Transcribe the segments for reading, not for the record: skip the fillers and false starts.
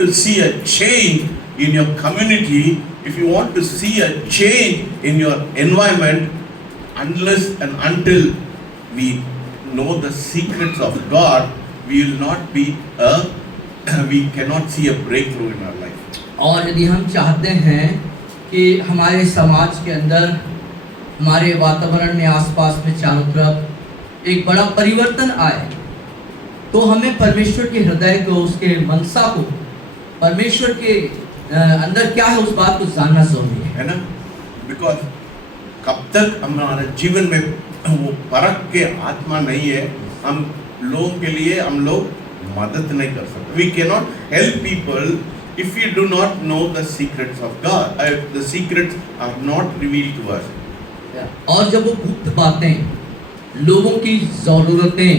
to see a change in your community, if you want to see a change in your environment, unless and until we know the secrets of God, we will not be we cannot see a breakthrough in our life. और यदि हम चाहते हैं कि हमारे समाज के अंदर, हमारे वातावरण में, आसपास में, चारों तरफ एक बड़ा परिवर्तन आए, तो हमें परमेश्वर के हृदय को, उसके मनसा को, परमेश्वर के अंदर क्या है उस बात को जानना जरूरी है ना? बिकॉज कब तक हमारे जीवन में वो परख के आत्मा नहीं है, हम लोगों के लिए हम लोग मदद नहीं कर सकते. We cannot help people if we do not know the secrets of God. The secrets are not revealed to us. और जब वो गुप्त बातें, लोगों की जरूरतें,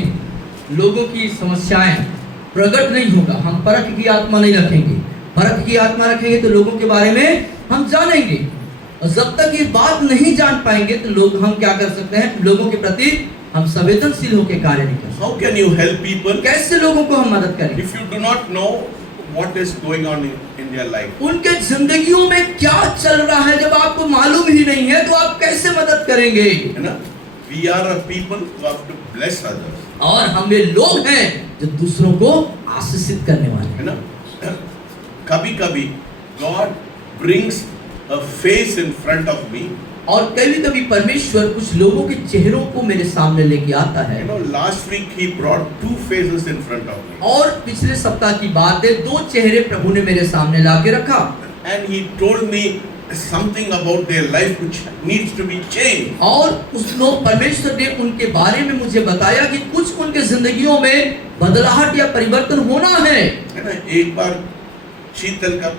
लोगों की समस्याएं प्रकट नहीं होगा, हम परख की आत्मा नहीं रखेंगे. परख की आत्मा रखेंगे तो लोगों के बारे में हम जानेंगे, और जब तक ये बात नहीं जान पाएंगे तो लोग, हम क्या कर सकते हैं, लोगों के प्रति हम संवेदनशील होकर कार्य नहीं कर सकते. How can you help people? कैसे लोगों को हम मदद करें if you do not know what is going on in their life? उनके जिंदगियों में क्या चल रहा है जब आपको मालूम ही नहीं है, तो आप कैसे मदद करेंगे? है ना? We are a people who have to bless others. और हम वे लोग हैं जो दूसरों को आशीषित करने वाले हैं. है ना? कभी कभी God brings a face in front of me. और कभी कभी परमेश्वर कुछ लोगों के चेहरों को मेरे सामने लेके आता है. You know, last week he brought two faces in front of me. और पिछले सप्ताह की बात है, दो चेहरे प्रभु ने मेरे सामने लाके रखा. And he told me something about their life which needs to be changed. और उस लोग, परमेश्वर ने उनके बारे में मुझे बताया कि कुछ उनके जिंदगियों में बदलाहट या परिवर्तन होना है. है ना? एक बार शीतल का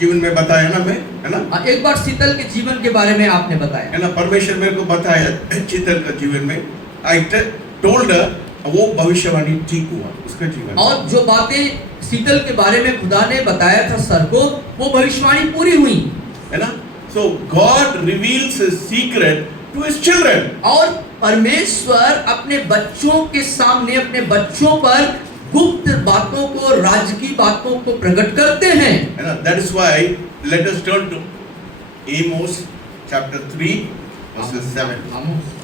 जीवन में बताया ना मैं, है ना? एक बार शीतल के जीवन के बारे में आपने बताया, है ना? परमेश्वर मेरे को बताया शीतल का जीवन में. I told her, वो भविष्यवाणी ठीक हुआ उसका जीवन. और जो बातें शीतल के बारे में खुदा ने बताया था सर को, वो भविष्यवाणी पूरी हुई, है ना? So God reveals His secret to His children. और परमेश्वर अपने बच्चों के सामने, अपने बच्चों पर गुप्त बातों को, राज की बातों को प्रकट करते हैं. That is why let us turn to Amos chapter 3 verses 7.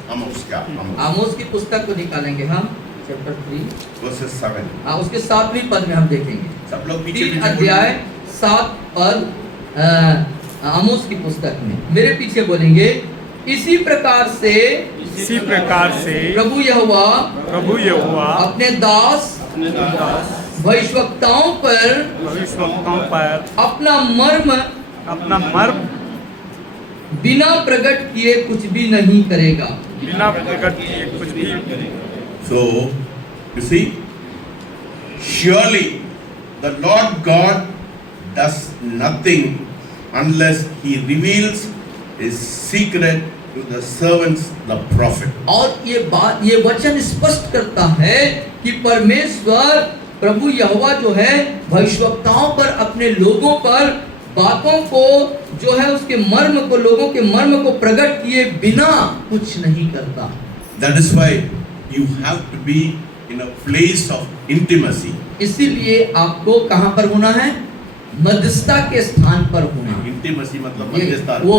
आमोस की पुस्तक को निकालेंगे हम, चैप्टर 3 verses 7. हाँ, उसके 7वीं पद में हम देखेंगे. सब लोग पीछे 3 अध्याय 7 पद आमोस की पुस्तक में मेरे पीछे बोलेंगे. इसी प्रकार से प्रभु यहोवा अपने दास भविष्यवक्ताओं पर अपना मर्म बिना प्रकट किए कुछ भी नहीं करेगा. So you see, surely the Lord God does nothing unless He reveals His secret to the servants, the prophet. और ये वचन स्पष्ट करता है कि परमेश्वर प्रभु यहोवा जो है भविष्यवक्ताओं पर, अपने लोगों पर बातों को जो है उसके मर्म को, लोगों के मर्म को प्रकट किए बिना कुछ नहीं करता. That is why you have to be in a place of intimacy. इसीलिए आपको कहां पर होना है? मध्यस्थता के स्थान पर होना. Intimacy मतलब मध्यस्थता, वो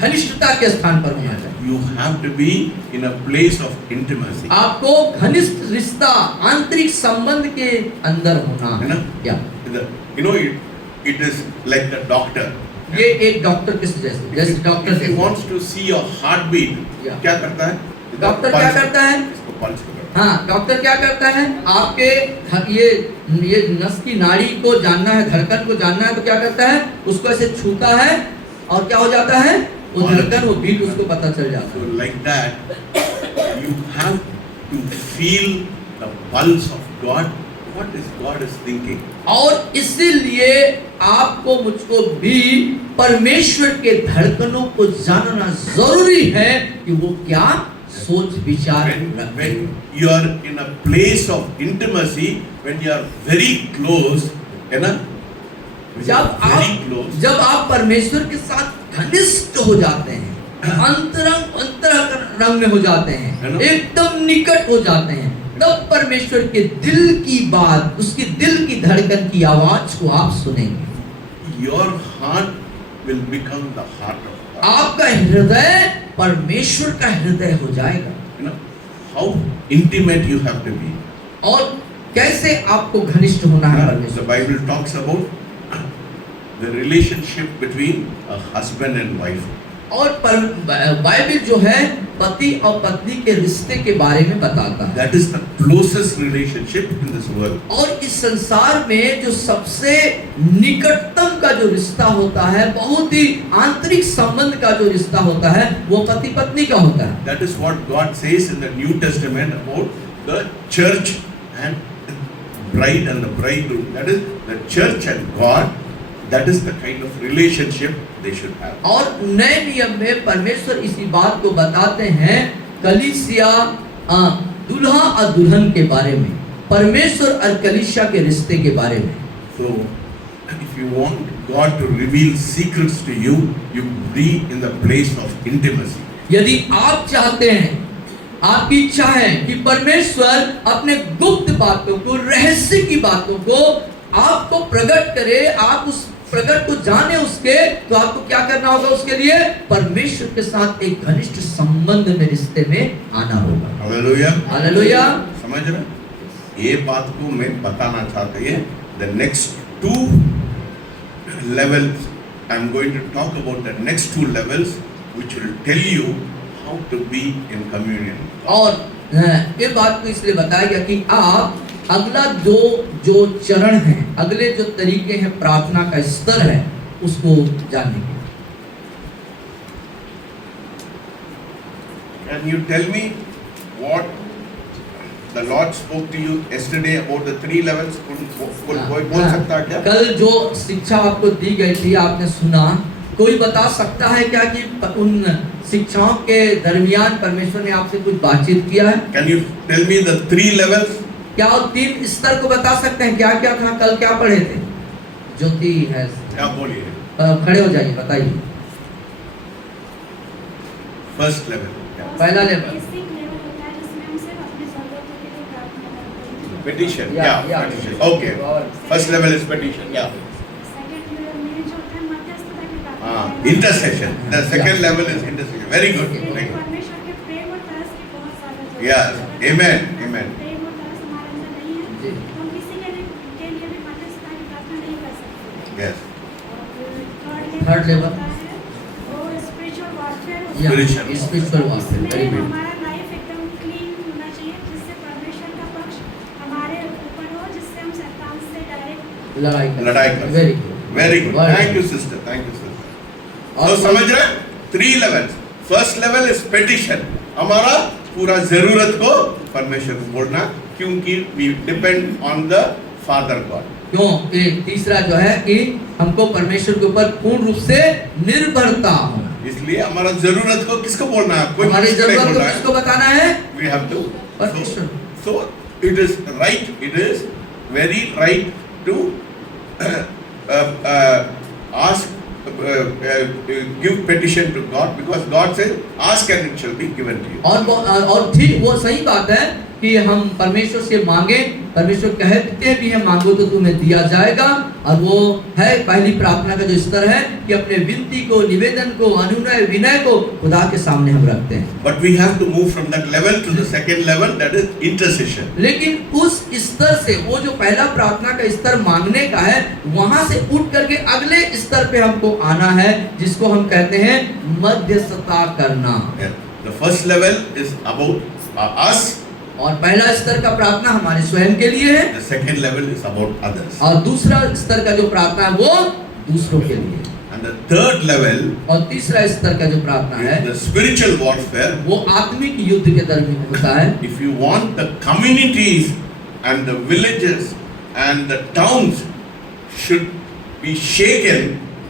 घनिष्ठता के स्थान पर होना चाहिए. You have to be in a place of intimacy. आपको घनिष्ठ रिश्ता, आंतरिक संबंध के अंदर होना है ना? You know, it is like a doctor. ये एक डॉक्टर के जैसे doctor If he wants to see your heartbeat, क्या करता है? डॉक्टर क्या करता है? हाँ, डॉक्टर क्या करता है? आपके ये नस की नाड़ी को जानना है, धड़कन को जानना है, तो क्या करता है? उसको ऐसे छूता है और क्या हो जाता है? वो धड़कन, वो बीट उसको पता चल जाता है. So like that, you have to feel the pulse of God. What is God is thinking? और इसीलिए आपको, मुझको भी परमेश्वर के धड़कनों को जानना जरूरी है कि वो क्या सोच विचार. When you are in a place of intimacy, when you are very close, है ना? जब आप परमेश्वर के साथ घनिष्ठ हो जाते हैं, अंतरंग में हो जाते हैं, एकदम निकट हो जाते हैं, तब परमेश्वर के दिल की बात, उसकी दिल की धड़कन की आवाज को आप सुनेंगे। Your heart will become the heart of God. आपका हृदय परमेश्वर का हृदय हो जाएगा। You know how intimate you have to be. और कैसे आपको घनिष्ठ होना है The परमेश्वर। Bible talks about the relationship between a husband and wife. और बाइबल जो है पति और पत्नी के रिश्ते के बारे में बताता है। That is the closest relationship in this world. और इस संसार में जो सबसे निकटतम का जो रिश्ता होता है, बहुत ही आंतरिक संबंध का जो रिश्ता होता है, वो पति पत्नी का होता है। That is what God says in the New Testament about the church and the bride and the bridegroom. That is the church and God. That is the kind of relationship they should have. और नए नियम में परमेश्वर इसी बात को बताते हैं कलीसिया दुल्हा और दुल्हन के बारे में, परमेश्वर और कलीसिया के रिश्ते के बारे में। So, if you want God to reveal secrets to you, you be in the place of intimacy. यदि आप चाहते हैं, आपकी इच्छा है कि परमेश्वर अपने गुप्त बातों को, रहस्य की बातों को आपको प्रकट करे, आप उस प्रकट को जाने उसके, तो आपको क्या करना होगा? उसके लिए परमेश्वर के साथ एक घनिष्ठ संबंध में, रिश्ते में आना होगा। Hallelujah. हालेलुया। समझ रहे? ये बात को मैं बताना चाहता हूँ। The next two levels, I'm going to talk about the next two levels, which will tell you how to be in communion. और ये बात को इसलिए बताया गया कि आप अगला जो चरण है, अगले जो तरीके हैं, प्रार्थना का स्तर है, उसको जानेंगे। Can you tell me what the Lord spoke to you yesterday about the three levels? कोई बोल सकता है क्या? कल जो शिक्षा आपको दी गई थी, आपने सुना, कोई बता सकता है क्या कि उन शिक्षाओं के दरमियान परमेश्वर ने आपसे कुछ बातचीत किया है? Can you tell me the three levels? क्या वो तीन स्तर को बता सकते हैं? क्या क्या था, कल क्या पढ़े थे? ज्योति है, क्या बोलिए? खड़े हो जाइए, बताइए। First level. पहला level Petition. Yeah. Petition. Okay. First level is petition. Yeah. Intercession. The second level is intercession. Very good. Very good. Yes. Amen. Amen. Yes. Third level Spiritual spiritual warfare. Very good. हमारा life एकदम clean होना चाहिए, जिससे परमेश्वर का पक्ष हमारे ऊपर हो, जिससे हम शैतान से डायरेक्ट लड़ाई कर। Very good, Very good. Thank you, sister. Thank you, sister. तो समझ रहे? Three levels. First level is petition. हमारा पूरा जरूरत को परमेश्वर को बोलना, क्योंकि we depend on the Father God. क्यों? एक तीसरा जो है कि हमको परमेश्वर के ऊपर पूर्ण रूप से निर्भरता होना। इसलिए हमारा जरूरत को किसको बोलना है? कोई हमारी किसको नहीं जरूरत को बोलना है? किसको बताना है? We have to. परमेश्वर। So it is right. It is very right to ask, give petition to God, because God says, "Ask and it shall be given to you." और ठीक वो सही बात है कि हम परमेश्वर से मांगे, परमेश्वर कहते भी है मांगो तो तुम्हें दिया जाएगा, और वो है पहली प्रार्थना का जो स्तर है कि अपने विनती को, निवेदन को, अनुनय, विनय को खुदा के सामने हम रखते हैं। But we have to move from that level to the second level, that is intercession. लेकिन उस स्तर से, वो जो पहला प्रार्थना का स्तर मांगने का है, वहां से उठ करके अगले स्तर पे हमको आना है, जिसको हम कहते हैं मध्यस्थता करना। Yeah. The first level is about us. और पहला स्तर का प्रार्थना हमारे स्वयं के लिए है, The second level is about others. और दूसरा स्तर का जो प्रार्थना है वो दूसरों के लिए। And the third level और तीसरा स्तर का जो प्रार्थना है is the spiritual warfare. वो आत्मिक युद्ध के दरमियान होता है। If you want the communities and the villages and the towns should be shaken,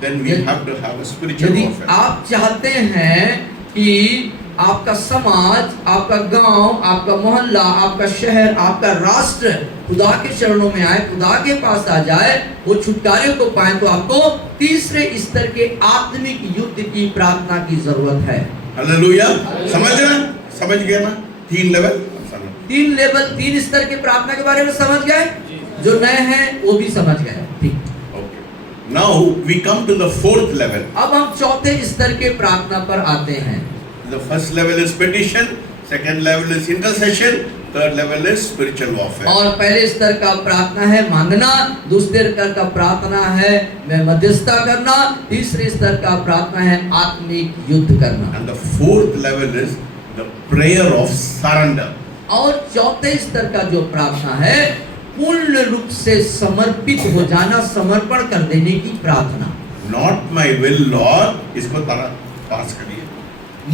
then we have to have a spiritual यदि warfare. आप चाहते हैं कि आपका समाज, आपका गांव, आपका मोहल्ला, आपका शहर, आपका राष्ट्र खुदा के चरणों में आए, खुदा के पास आ जाए, वो छुटकारे को पाए, तो आपको तीसरे स्तर के आत्मिक युद्ध की प्रार्थना की जरूरत है। Hallelujah. समझ रहे हैं? समझ गए ना? 3 लेवल। तीन स्तर के प्रार्थना के बारे में समझ गए, जो नए हैं वो भी समझ गए। ठीक, Okay. Now we come to the fourth level. अब हम चौथे स्तर के प्रार्थना पर आते हैं। The first level is petition, second level is intercession, third level is spiritual warfare. और पहले स्तर का प्रार्थना है मांगना, दूसरे स्तर का प्रार्थना है मैं मध्यस्थता करना, तीसरे स्तर का प्रार्थना है आत्मिक युद्ध करना, And the fourth level is the prayer of surrender. और चौथे स्तर का जो प्रार्थना है पूर्ण रूप से समर्पित हो जाना, समर्पण कर देने की प्रार्थना। Not my will, Lord. इसको पास करिए।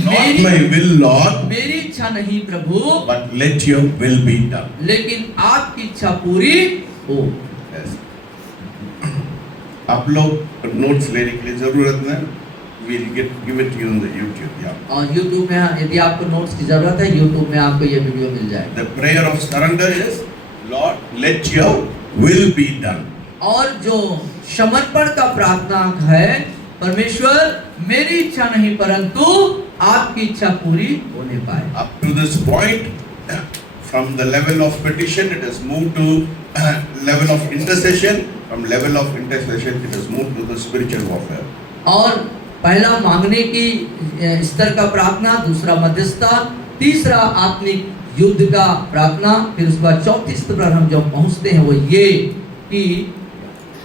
Not मेरी- my will, Lord, मेरी इच्छा नहीं प्रभु, but let your will be done. लेकिन आपकी इच्छा पूरी हो। Yes. आप लोग नोट्स लेने के लिए जरूरत है, we'll give it to you on the YouTube. Yeah. और YouTube में यदि आपको नोट्स की जरूरत है, YouTube में आपको ये वीडियो मिल जाएगा। The prayer of surrender is, Lord, let your will be done. और जो समर्पण का प्रार्थना है, परमेश्वर मेरी इच्छा नहीं परंतु आपकी इच्छा पूरी होने पाए। Up to this point, from the level of petition, it has moved to level of intercession. From level of intercession, it has moved to the spiritual warfare. और पहला मांगने की स्तर का प्रार्थना, दूसरा मध्यस्थता, तीसरा आत्मिक युद्ध का प्रार्थना, फिर उसके बाद चौथे स्तर पर हम जो पहुंचते हैं वो ये कि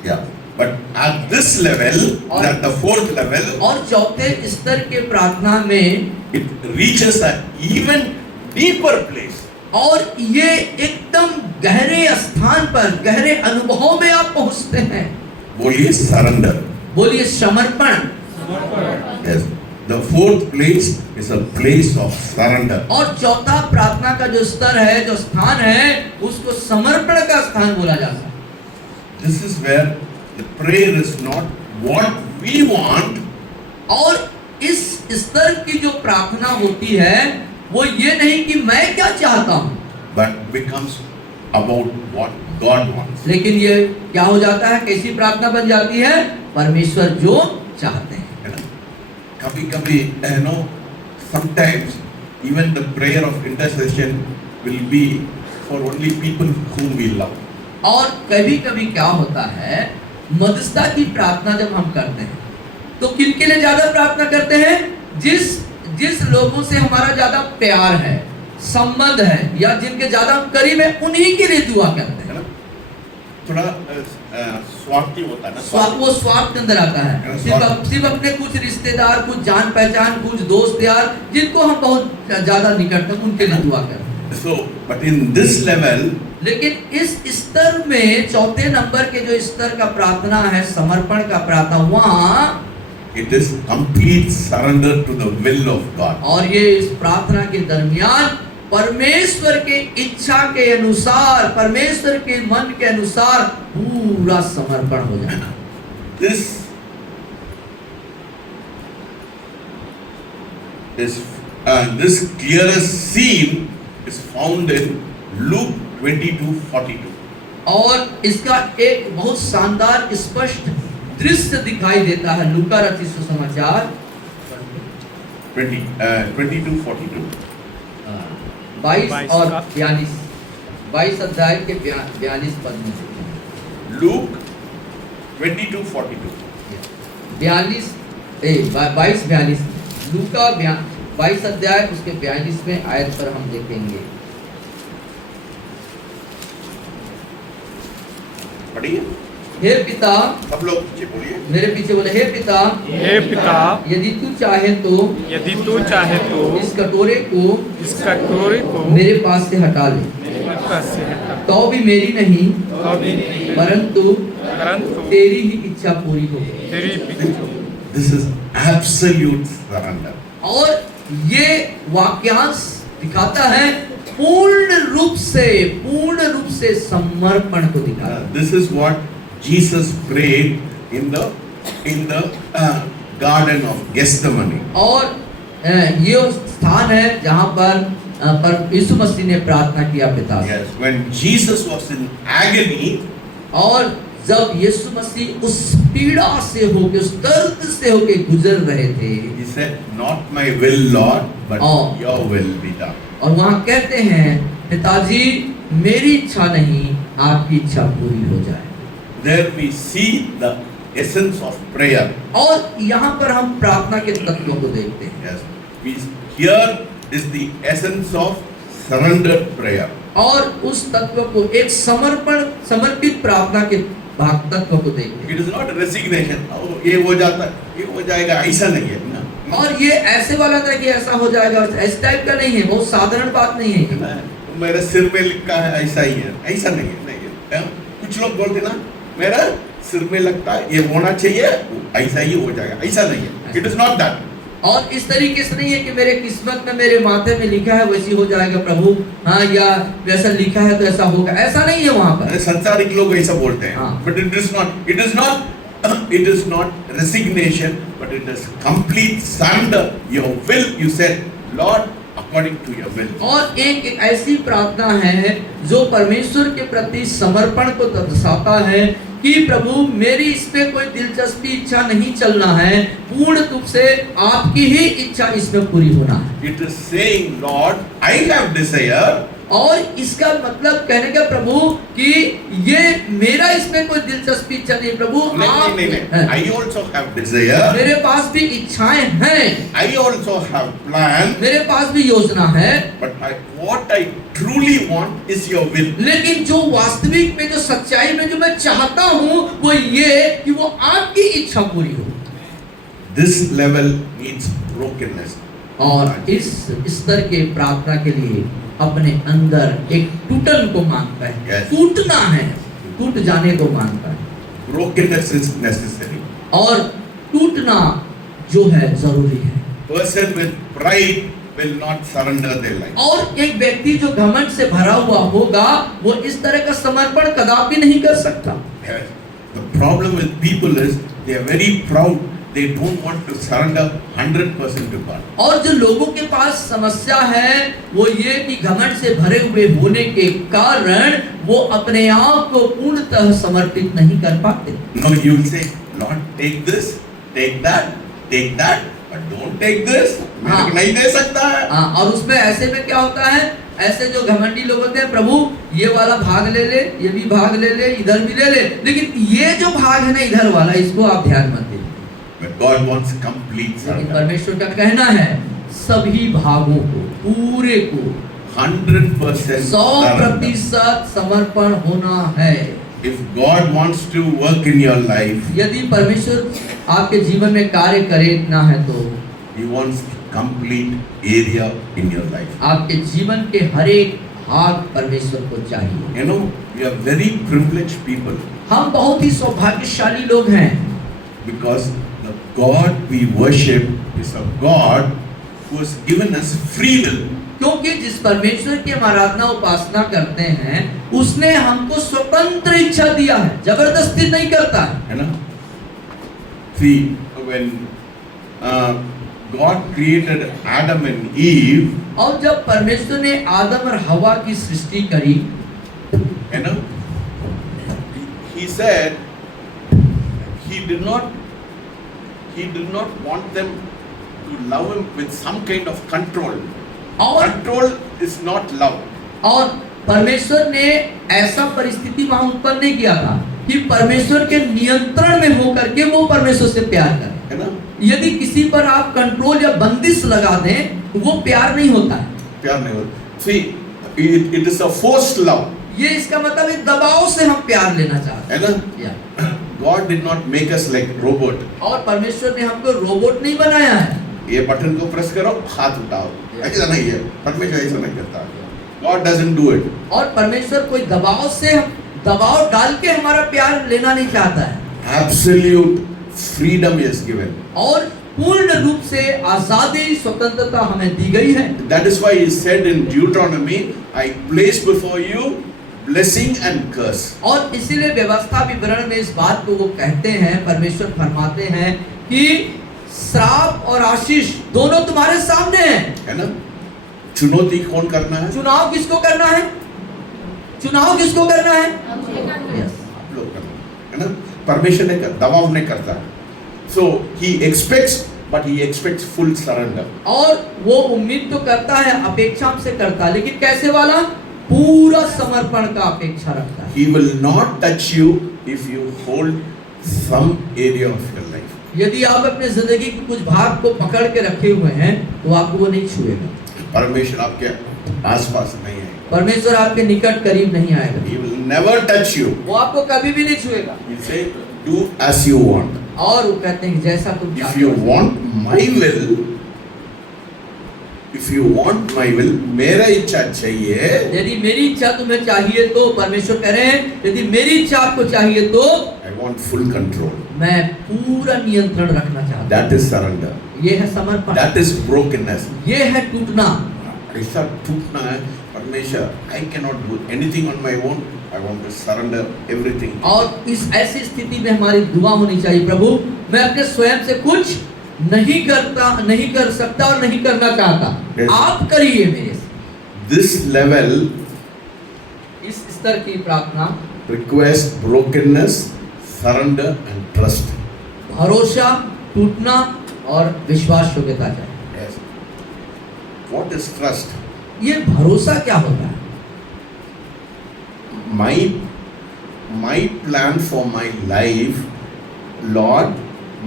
Yeah. But at this level, और- at the fourth level, और चौथे स्तर के प्रार्थना में it reaches an even deeper place. और ये एकदम गहरे स्थान पर, गहरे अनुभव में आप पहुंचते हैं। बोलिए surrender. बोलिए समर्पण। Yes. The fourth place is a place of surrender. और चौथा प्रार्थना का जो स्तर है, जो स्थान है, उसको समर्पण का स्थान बोला जाता है। This is where the prayer is not what we want, और इस स्तर की जो प्रार्थना होती है वो ये नहीं कि मैं क्या चाहता हूँ, but becomes about what God wants. लेकिन ये क्या हो जाता है, कैसी प्रार्थना बन जाती है, परमेश्वर जो चाहते हैं। कभी-कभी, sometimes even the prayer of intercession will be for only people whom we love. और कभी कभी क्या होता है, मध्यस्थता की प्रार्थना जब हम करते हैं तो किनके लिए ज्यादा प्रार्थना करते हैं, जिस लोगों से हमारा ज्यादा प्यार है, संबंध है, या जिनके ज्यादा हम करीब है, उन्हीं के लिए दुआ करते हैं। थोड़ा स्वार्थी होता है ना, वो स्वार्थ के अंदर आता है। सिर्फ अपने कुछ रिश्तेदार, कुछ जान पहचान, कुछ दोस्त यार जिनको हम बहुत ज्यादा निकट हैं, उनके लिए दुआ करते हैं। So, but in this level, लेकिन इस स्तर में चौथे नंबर के जो स्तर का प्रार्थना है, समर्पण का प्रार्थना, वहाँ it is complete surrender to the will of God. और ये इस प्रार्थना के दरमियान परमेश्वर के इच्छा के अनुसार, परमेश्वर के मन के अनुसार पूरा समर्पण हो जाना। This clearest scene is found in Luke 22:42. और इसका एक बहुत शानदार स्पष्ट दृश्य दिखाई देता है लूका रचित सुसमाचार 22:42. 22 और 42, 22 अध्याय के 42 पद में Luke 22:42. 22-42 लूका 22 अध्याय उसके 42 में आयत पर हम देखेंगे। पढ़िए हे पिता, सब लोग पीछे बोलिए, मेरे पीछे बोले, हे पिता, हे पिता, यदि तू चाहे तो यदि तू चाहे तो इस कटोरे को इस कटोरे को मेरे पास से हटा ले, मेरे पास से हटा, तो भी मेरी नहीं परंतु परंतु तेरी ही इच्छा पूरी हो। तेरी इच्छा। This is absolute surrender. और ये वाक्यांश दिखाता है पूर्ण रूप से समर्पण को दिखाता है। This is what Jesus prayed in the garden of Gethsemane. और ये स्थान है जहाँ पर यीशु मसीह ने प्रार्थना किया पिता से। Yes, when Jesus was in agony, और जब यीशु मसीह उस पीड़ा से होके, उस दर्द से होके गुजर रहे थे, he said, "Not my will, Lord, but Oh. your will be done." और वहाँ कहते हैं, पिताजी मेरी इच्छा नहीं आपकी इच्छा पूरी हो जाए। There we see the essence of prayer. और यहाँ पर हम प्रार्थना के तत्व को देखते हैं। Yes, we here is the essence of surrendered prayer. और उस तत्व को एक समर्पित प्रार्थना के भाग तत्व को देखते हैं। It is not a resignation. Oh, ये हो जाता है, ये हो जाएगा, ऐसा नहीं है ना। और ये ऐसे वाला था कि ऐसा हो जाएगा, इस टाइप का नहीं है, बहुत साधारण बात नहीं है। ना, मेरे सिर में लिखा है ऐसा ही है, ऐसा नहीं है, नहीं है। कुछ लोग बोलते ना, मेरा सिर में लगता है ये होना चाहिए, ऐसा ही हो जाएगा, ऐसा नहीं है। It is not that. और इस तरीके से नहीं है कि मेरे किस्मत में मेरे माथे में लिखा है वैसी हो जाएगा प्रभु, हाँ, या वैसा लिखा है तो ऐसा होगा, ऐसा नहीं है वहाँ पर। संसारिक लोग ऐसा बोलते हैं, हाँ। but it is not resignation, but it is complete surrender. Your will, you said, Lord, according to your will. और एक ऐसी प्रार्थना है जो परमेश्वर के प्रति समर्पण को दर्शाता है कि प्रभु मेरी इसमें कोई दिलचस्पी इच्छा नहीं चलना है, पूर्ण रूप से आपकी ही इच्छा इसमें पूरी होना है। It is saying, Lord, I have desire. और इसका मतलब कहने का प्रभु कि ये मेरा इसमें कोई दिलचस्पी इच्छा नहीं प्रभु, आप नहीं। I also have desire. मेरे पास भी इच्छाएं हैं, I also have plan. मेरे पास भी योजना है, But what I truly want is your will. लेकिन जो वास्तविक में, जो सच्चाई में जो मैं चाहता हूँ वो ये कि वो आपकी इच्छा पूरी हो। This level needs brokenness. और इस स्तर के प्रार्थना के लिए अपने अंदर एक टूटन को मांगता है। Yes. टूटना है, टूट जाने को मांगता है। Brokenness is necessary. और टूटना जो है जरूरी है। Person with pride will not surrender their life. और एक व्यक्ति जो घमंड से भरा हुआ होगा वो इस तरह का समर्पण कदापि नहीं कर सकता। Yes. The problem with people is they are very proud. They don't want to surrender 100% to God. और जो लोगों के पास समस्या है वो ये कि घमंड से भरे हुए होने के कारण वो अपने आप को पूर्णतः समर्पित नहीं कर पाते। No, you will say, Lord, take this, take that, but don't take this. हाँ। नहीं दे सकता है। और उसमें ऐसे में क्या होता है, ऐसे जो घमंडी लोग होते हैं, प्रभु ये वाला भाग ले ले, ये भी भाग ले ले, इधर भी ले ले, लेकिन ये जो भाग है ना इधर वाला, इसको आप ध्यान मत दीजिए। But God wants complete लेकिन surrender. परमेश्वर का कहना है सभी भागों को, पूरे को 100% 100% समर्पण होना है। If God wants to work in your life, यदि परमेश्वर आपके जीवन में कार्य करना है तो He wants complete area in your life. आपके जीवन के हर एक भाग परमेश्वर को चाहिए। You know, we are very privileged people हम बहुत ही सौभाग्यशाली लोग हैं because the God we worship is a God who has given us free will. क्योंकि जिस परमेश्वर की हम आराधना उपासना करते हैं उसने हमको स्वतंत्र इच्छा दिया है, जबरदस्ती नहीं करता है। You know, see, when God created Adam and Eve, और जब परमेश्वर ने आदम और हवा की सृष्टि करी, you know, He said He did not want them to love Him with some kind of control. और Control is not love. और परमेश्वर ने ऐसा परिस्थिति वहां उत्पन्न नहीं किया था कि परमेश्वर के नियंत्रण में होकर के वो परमेश्वर से प्यार करें। है ना? यदि किसी पर आप कंट्रोल या बंदिश लगा दें तो वो प्यार नहीं होता है। प्यार नहीं होता। See, it is a forced love. ये इसका मतलब है दबाव से हम प्यार लेना चाहते है ना? हैं। God did not make us like robot. और परमेश्वर ने हमको रोबोट नहीं बनाया है। ये बटन को प्रेस करो, हाथ उठाओ, ऐसा नहीं है। परमेश्वर ऐसा नहीं करता। God doesn't do it. और परमेश्वर कोई दबाव डाल के हमारा प्यार लेना नहीं चाहता है। Absolute freedom is given. और पूर्ण रूप से आजादी, स्वतंत्रता हमें दी गई है। That is why He said in Deuteronomy, I place before you blessing and curse. और इसीलिए व्यवस्था विवरण में इस बात को वो कहते हैं, परमेश्वर फरमाते हैं कि श्राप और आशीष दोनों तुम्हारे सामने हैं। है ना? चुनौती कौन करना है? चुनाव किसको करना है? चुनाव किसको करना है? Yes. आप लोग करना है ना? परमेश्वर ने कर, दबाव नहीं करता। So He expects, but He expects full surrender. और वो उम्मीद तो करता है, अपेक्षा से करता है, लेकिन कैसे वाला? पूरा समर्पण का अपेक्षा रखता है। He will not touch you if you hold some area of your life. यदि आप अपने जिंदगी के कुछ भाग को पकड़ के रखे हुए हैं तो आपको वो नहीं छुएगा। परमेश्वर आपके आसपास नहीं है। परमेश्वर आपके निकट करीब नहीं आएगा। He will never touch you. वो आपको कभी भी नहीं छुएगा। He say, do as you want. और वो कहते हैं कि जैसा तुम If चाहते you हो। want my will, if you want my will, मेरा इच्छा चाहिए, यदि मेरी इच्छा तुम्हें चाहिए तो परमेश्वर कह रहे हैं यदि मेरी इच्छा आपको चाहिए तो I want full control. मैं पूरा नियंत्रण रखना चाहता That is surrender. हूँ। ये है समर्पण। That is brokenness. ये है टूटना। ऐसा टूटना है परमेश्वर, I cannot do anything on my own. I want to surrender everything. और इस ऐसी स्थिति में हमारी दुआ होनी चाहिए, प्रभु मैं अपने स्वयं से कुछ नहीं कर सकता और नहीं करना चाहता। Yes. आप करिए मेरे से। This level इस स्तर की प्रार्थना requires brokenness, surrender and trust. भरोसा, टूटना और विश्वास योग्यता चाहिए। Yes. What is trust? ये भरोसा क्या होता है? My plan for my life, Lord,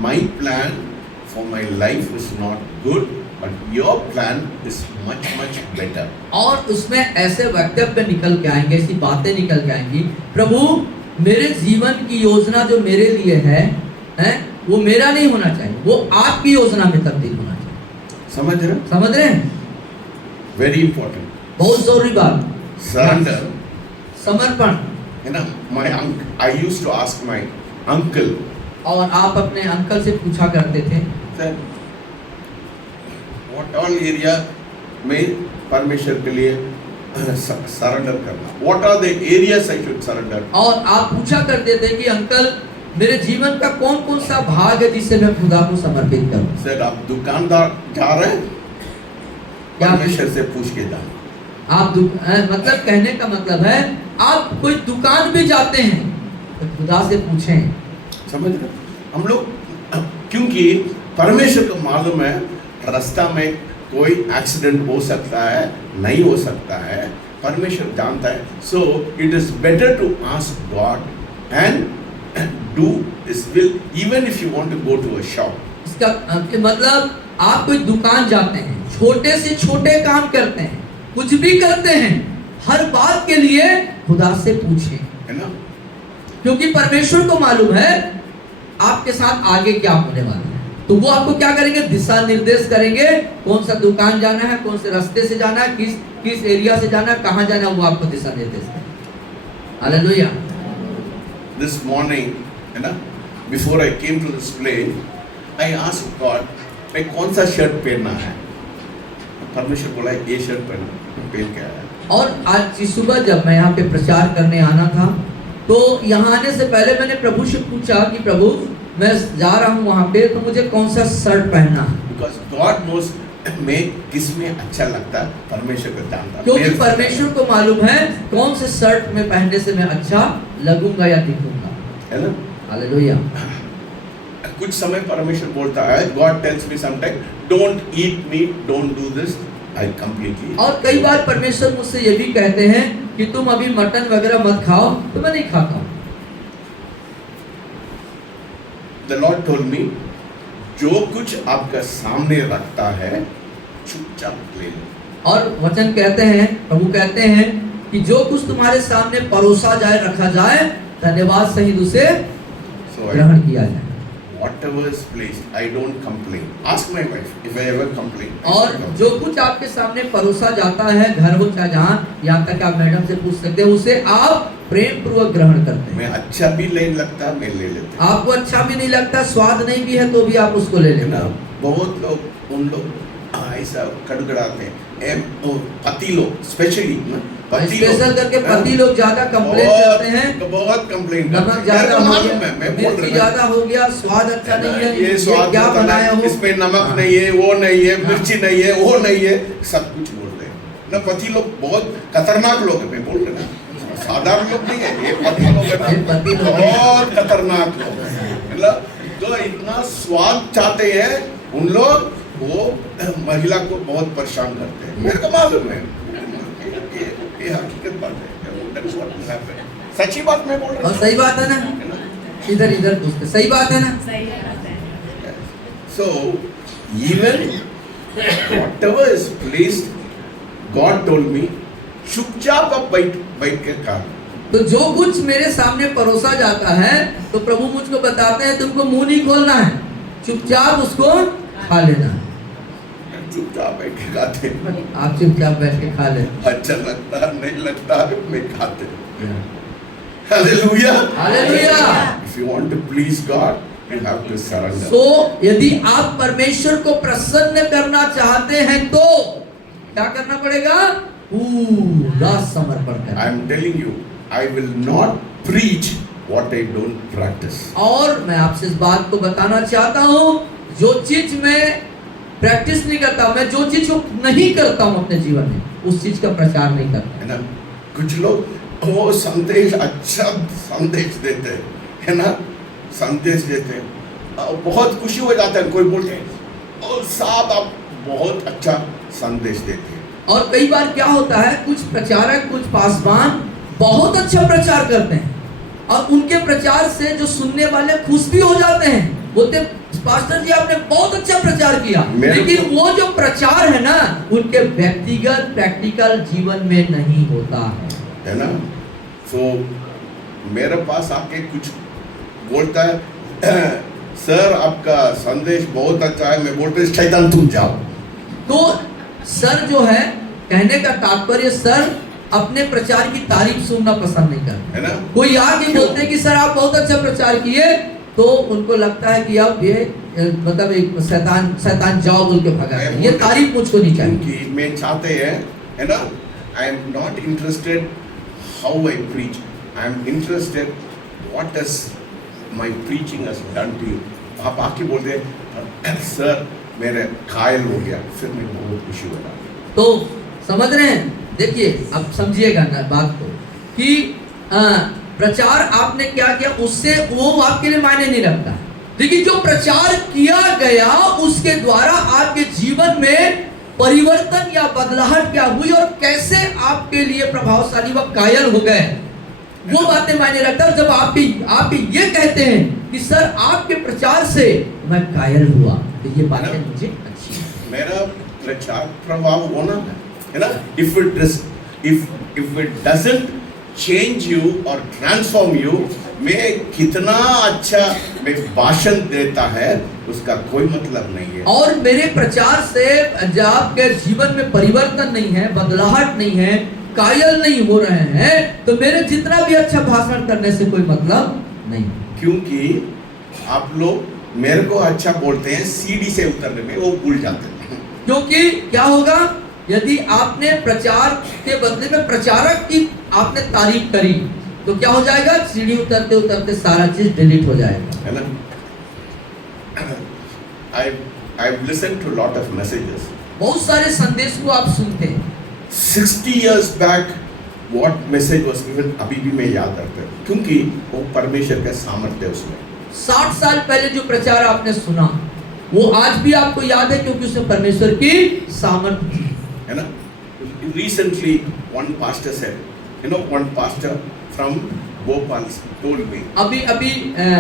my plan for my life is not good, but your plan is much better. और उसमें ऐसे वक्तव्य निकल के आएंगे, ऐसी बातें निकल के आएंगी, प्रभु मेरे जीवन की योजना जो मेरे लिए है वो मेरा नहीं होना चाहिए, वो आपकी योजना में तब्दील होना चाहिए। समझ रहे हैं? Very important. बहुत जरूरी बात। Surrender. समर्पण। You know, I used to ask my uncle, और आप अपने अंकल से पूछा करते थे, sir, what all area में परमेश्वर के लिए सरेंडर करना? What are the areas I should surrender? और आप पूछा करते थे कि अंकल मेरे जीवन का कौन कौन सा भाग है जिसे मैं खुदा को समर्पित करूं? सर आप दुकानदार जा रहे हैं, परमेश्वर से पूछ के जाना। आप मतलब कहने का मतलब है आप कोई दुकान भी जाते हैं तो खुदा से पूछें। समझ रहे? हम लोग क्योंकि परमेश्वर को मालूम है रास्ता में कोई एक्सीडेंट हो सकता है, नहीं हो सकता है, परमेश्वर जानता है। So it is better to ask God and do his will even if you want to go to a shop. इसका मतलब आप कोई दुकान जाते हैं, छोटे से छोटे काम करते हैं, कुछ भी करते हैं, हर बात के लिए खुदा से पूछें, है ना? क्योंकि परमेश्वर को मालूम है आपके साथ आगे क्या होने वाला है। तो वो आपको क्या करेंगे? दिशा निर्देश करेंगे, कौन सा दुकान जाना है, कौन से रास्ते से जाना है, किस एरिया से जाना है, कहाँ जाना है, वो आपको दिशा निर्देश करेंगे। हालेलुया। This morning, है ना, before I came to this place, I asked God, मैं कौन सा शर्ट पहनना है? परमेश्वर बोला ये शर्ट पहन के आया। और आज की सुबह जब मैं यहाँ पे प्रचार करने आना था तो यहाँ आने से पहले मैंने प्रभु से पूछा कि प्रभु मैं जा रहा हूँ वहाँ पे, तो मुझे कौन सा शर्ट पहनना है? Because God knows मैं किस में अच्छा लगता है, परमेश्वर को जानता है। क्योंकि परमेश्वर को मालूम है कौन से शर्ट में पहनने से मैं अच्छा लगूंगा या दिखूंगा, है ना? हालेलुया। कुछ समय परमेश्वर बोलता है, God tells me sometimes, don't eat meat, don't do this, I completely। और कई बार परमेश्वर मुझसे ये भी कहते हैं कि तुम अभी मटन वगैरह मत खाओ, तो मैं नहीं खाता हूँ। The Lord told me, जो कुछ आपका सामने रखता है चुपचाप ले लो। और वचन कहते हैं, प्रभु कहते हैं कि जो कुछ तुम्हारे सामने परोसा जाए, रखा जाए, धन्यवाद सहित उसे So ग्रहण किया जाए। whatever is placed, I don't complain. Ask my wife if I ever complain. और जो कुछ आपके सामने परोसा जाता है, घर हो चाहे जहाँ, यहाँ तक आप मैडम से पूछ सकते हैं, उसे आप प्रेम पूर्वक ग्रहण करते हैं। मैं अच्छा भी नहीं लगता, मैं ले लेता। आपको अच्छा भी नहीं लगता, स्वाद नहीं भी है तो भी आप उसको ले है लेना। ना? बहुत लोग उन लोग ऐसा कड़कड़ाते हैं, पति लोग स्पेशली स्पेशल करके पति लोग ज्यादा कंप्लेन करते हैं, बहुत कंप्लेन नमक ज्यादा हो गया, मिर्ची ज्यादा हो गया, स्वाद अच्छा नहीं है, ये स्वाद क्या बनाया हो, इसमें नमक नहीं है, वो नहीं है, मिर्ची नहीं है, वो नहीं है, सब कुछ बोलते हैं ना। पति लोग बहुत खतरनाक लोग हैं, मैं बोल रहा हूँ, साधारण लोग नहीं है, ये पति लोग है ना, बहुत खतरनाक लोग मतलब जो इतना स्वाद चाहते हैं, उन लोग वो महिला को बहुत परेशान करते हैं। मेरे को मालूम है ये हकीकत बात है। That is what will happen. सच्ची बात मैं बोल रहा और हूँ। सही बात है ना, है ना? इधर इधर पूछते, सही बात है ना। सही बात है। So even whatever is placed, God told me, चुपचाप अब बैठ के खा। तो जो कुछ मेरे सामने परोसा जाता है तो प्रभु मुझको बताते हैं तुमको मुंह नहीं खोलना है, चुपचाप उसको खा लेना है। चुपचाप बैठ के खाते। आप चुपचाप बैठ के खा लेना। अच्छा लगता है नहीं लगता है मैं खाते। Hallelujah. Hallelujah. If you want to please God, you have to surrender. तो यदि आप परमेश्वर को प्रसन्न करना चाहते हैं तो क्या करना पड़ेगा? पूरा समर्पण I करना। am telling you, I will not preach what I don't practice. और मैं आपसे इस बात को बताना चाहता हूँ, जो चीज मैं प्रैक्टिस नहीं करता, मैं जो चीज को नहीं करता हूँ अपने जीवन में, उस चीज का प्रचार नहीं करता। है ना? कुछ लोग वो संदेश अच्छा संदेश देते हैं, है ना? संदेश देते हैं, बहुत खुशी हो जाता है। कोई बोलते हैं ओ साहब आप बहुत अच्छा संदेश देते हैं। और कई बार क्या होता है, कुछ प्रचारक, कुछ पासवान बहुत अच्छा प्रचार करते हैं और उनके प्रचार से जो सुनने वाले खुश भी हो जाते हैं, बोलते पास्टर जी आपने बहुत अच्छा प्रचार किया, लेकिन वो जो प्रचार है ना उनके व्यक्तिगत प्रैक्टिकल जीवन में नहीं होता है ना? तो मेरे पास आके कुछ बोलता है सर आपका संदेश बहुत अच्छा है, मैं बोलते शैतान तुम जाओ। तो सर जो है, कहने का तात्पर्य सर अपने प्रचार की तारीफ सुनना पसंद नहीं करते, है ना? कोई आके बोलते हैं कि सर आप बहुत अच्छा प्रचार किए, तो उनको लगता है कि अब ये मतलब एक शैतान जाओ बोल के भगा। ये तारीफ मुझको नहीं चाहिए। क्योंकि मैं चाहते हैं, है ना? I am not interested how I preach, I am interested what is my preaching has done to you. आप आके बोलते हैं सर मेरे कायल हो गया, फिर मैं बहुत खुशी हो रहा। तो समझ रहे हैं? देखिए अब समझिएगा ना बात को कि प्रचार आपने क्या किया उससे वो आपके लिए मायने नहीं रखता, लेकिन जो प्रचार किया गया उसके द्वारा आपके जीवन में परिवर्तन या बदलाहट क्या हुई और कैसे आपके लिए प्रभावशाली व कायल हो गए, वो बातें मायने रखता है। जब आप भी ये कहते हैं कि सर आपके प्रचार से मैं कायल हुआ, तो ये बातें मुझे अच्छी है। मेरा प्रचार प्रभाव होना है ना? If it doesn't change you or transform you, मैं कितना अच्छा मैं भाषण देता है उसका कोई मतलब नहीं है। और मेरे प्रचार से जब आपके जीवन में परिवर्तन नहीं है, बदलाहट नहीं है, कायल नहीं हो रहे हैं, तो मेरे जितना भी अच्छा भाषण करने से कोई मतलब नहीं। क्योंकि आप लोग मेरे को अच्छा बोलते हैं, सीढ़ी से उतरने में वो भूल जाते हैं। क्योंकि क्या होगा, यदि आपने प्रचार के बदले में प्रचारक की आपने तारीफ करी तो क्या हो जाएगा, सीढ़ी उतरते उतरते सारा चीज डिलीट हो जाएगा, है ना? I've listened to a lot of messages. बहुत सारे संदेश को आप सुनते हैं। 60 years back what message was given अभी भी मैं याद रखता हूँ, क्योंकि वो परमेश्वर का सामर्थ्य है उसमें। 60 साल पहले जो प्रचार आपने सुना वो आज भी आपको याद है, क्योंकि उसमें परमेश्वर की सामर्थ्य थी, है ना? Recently one pastor said, you know, one pastor from Bhopal told me. अभी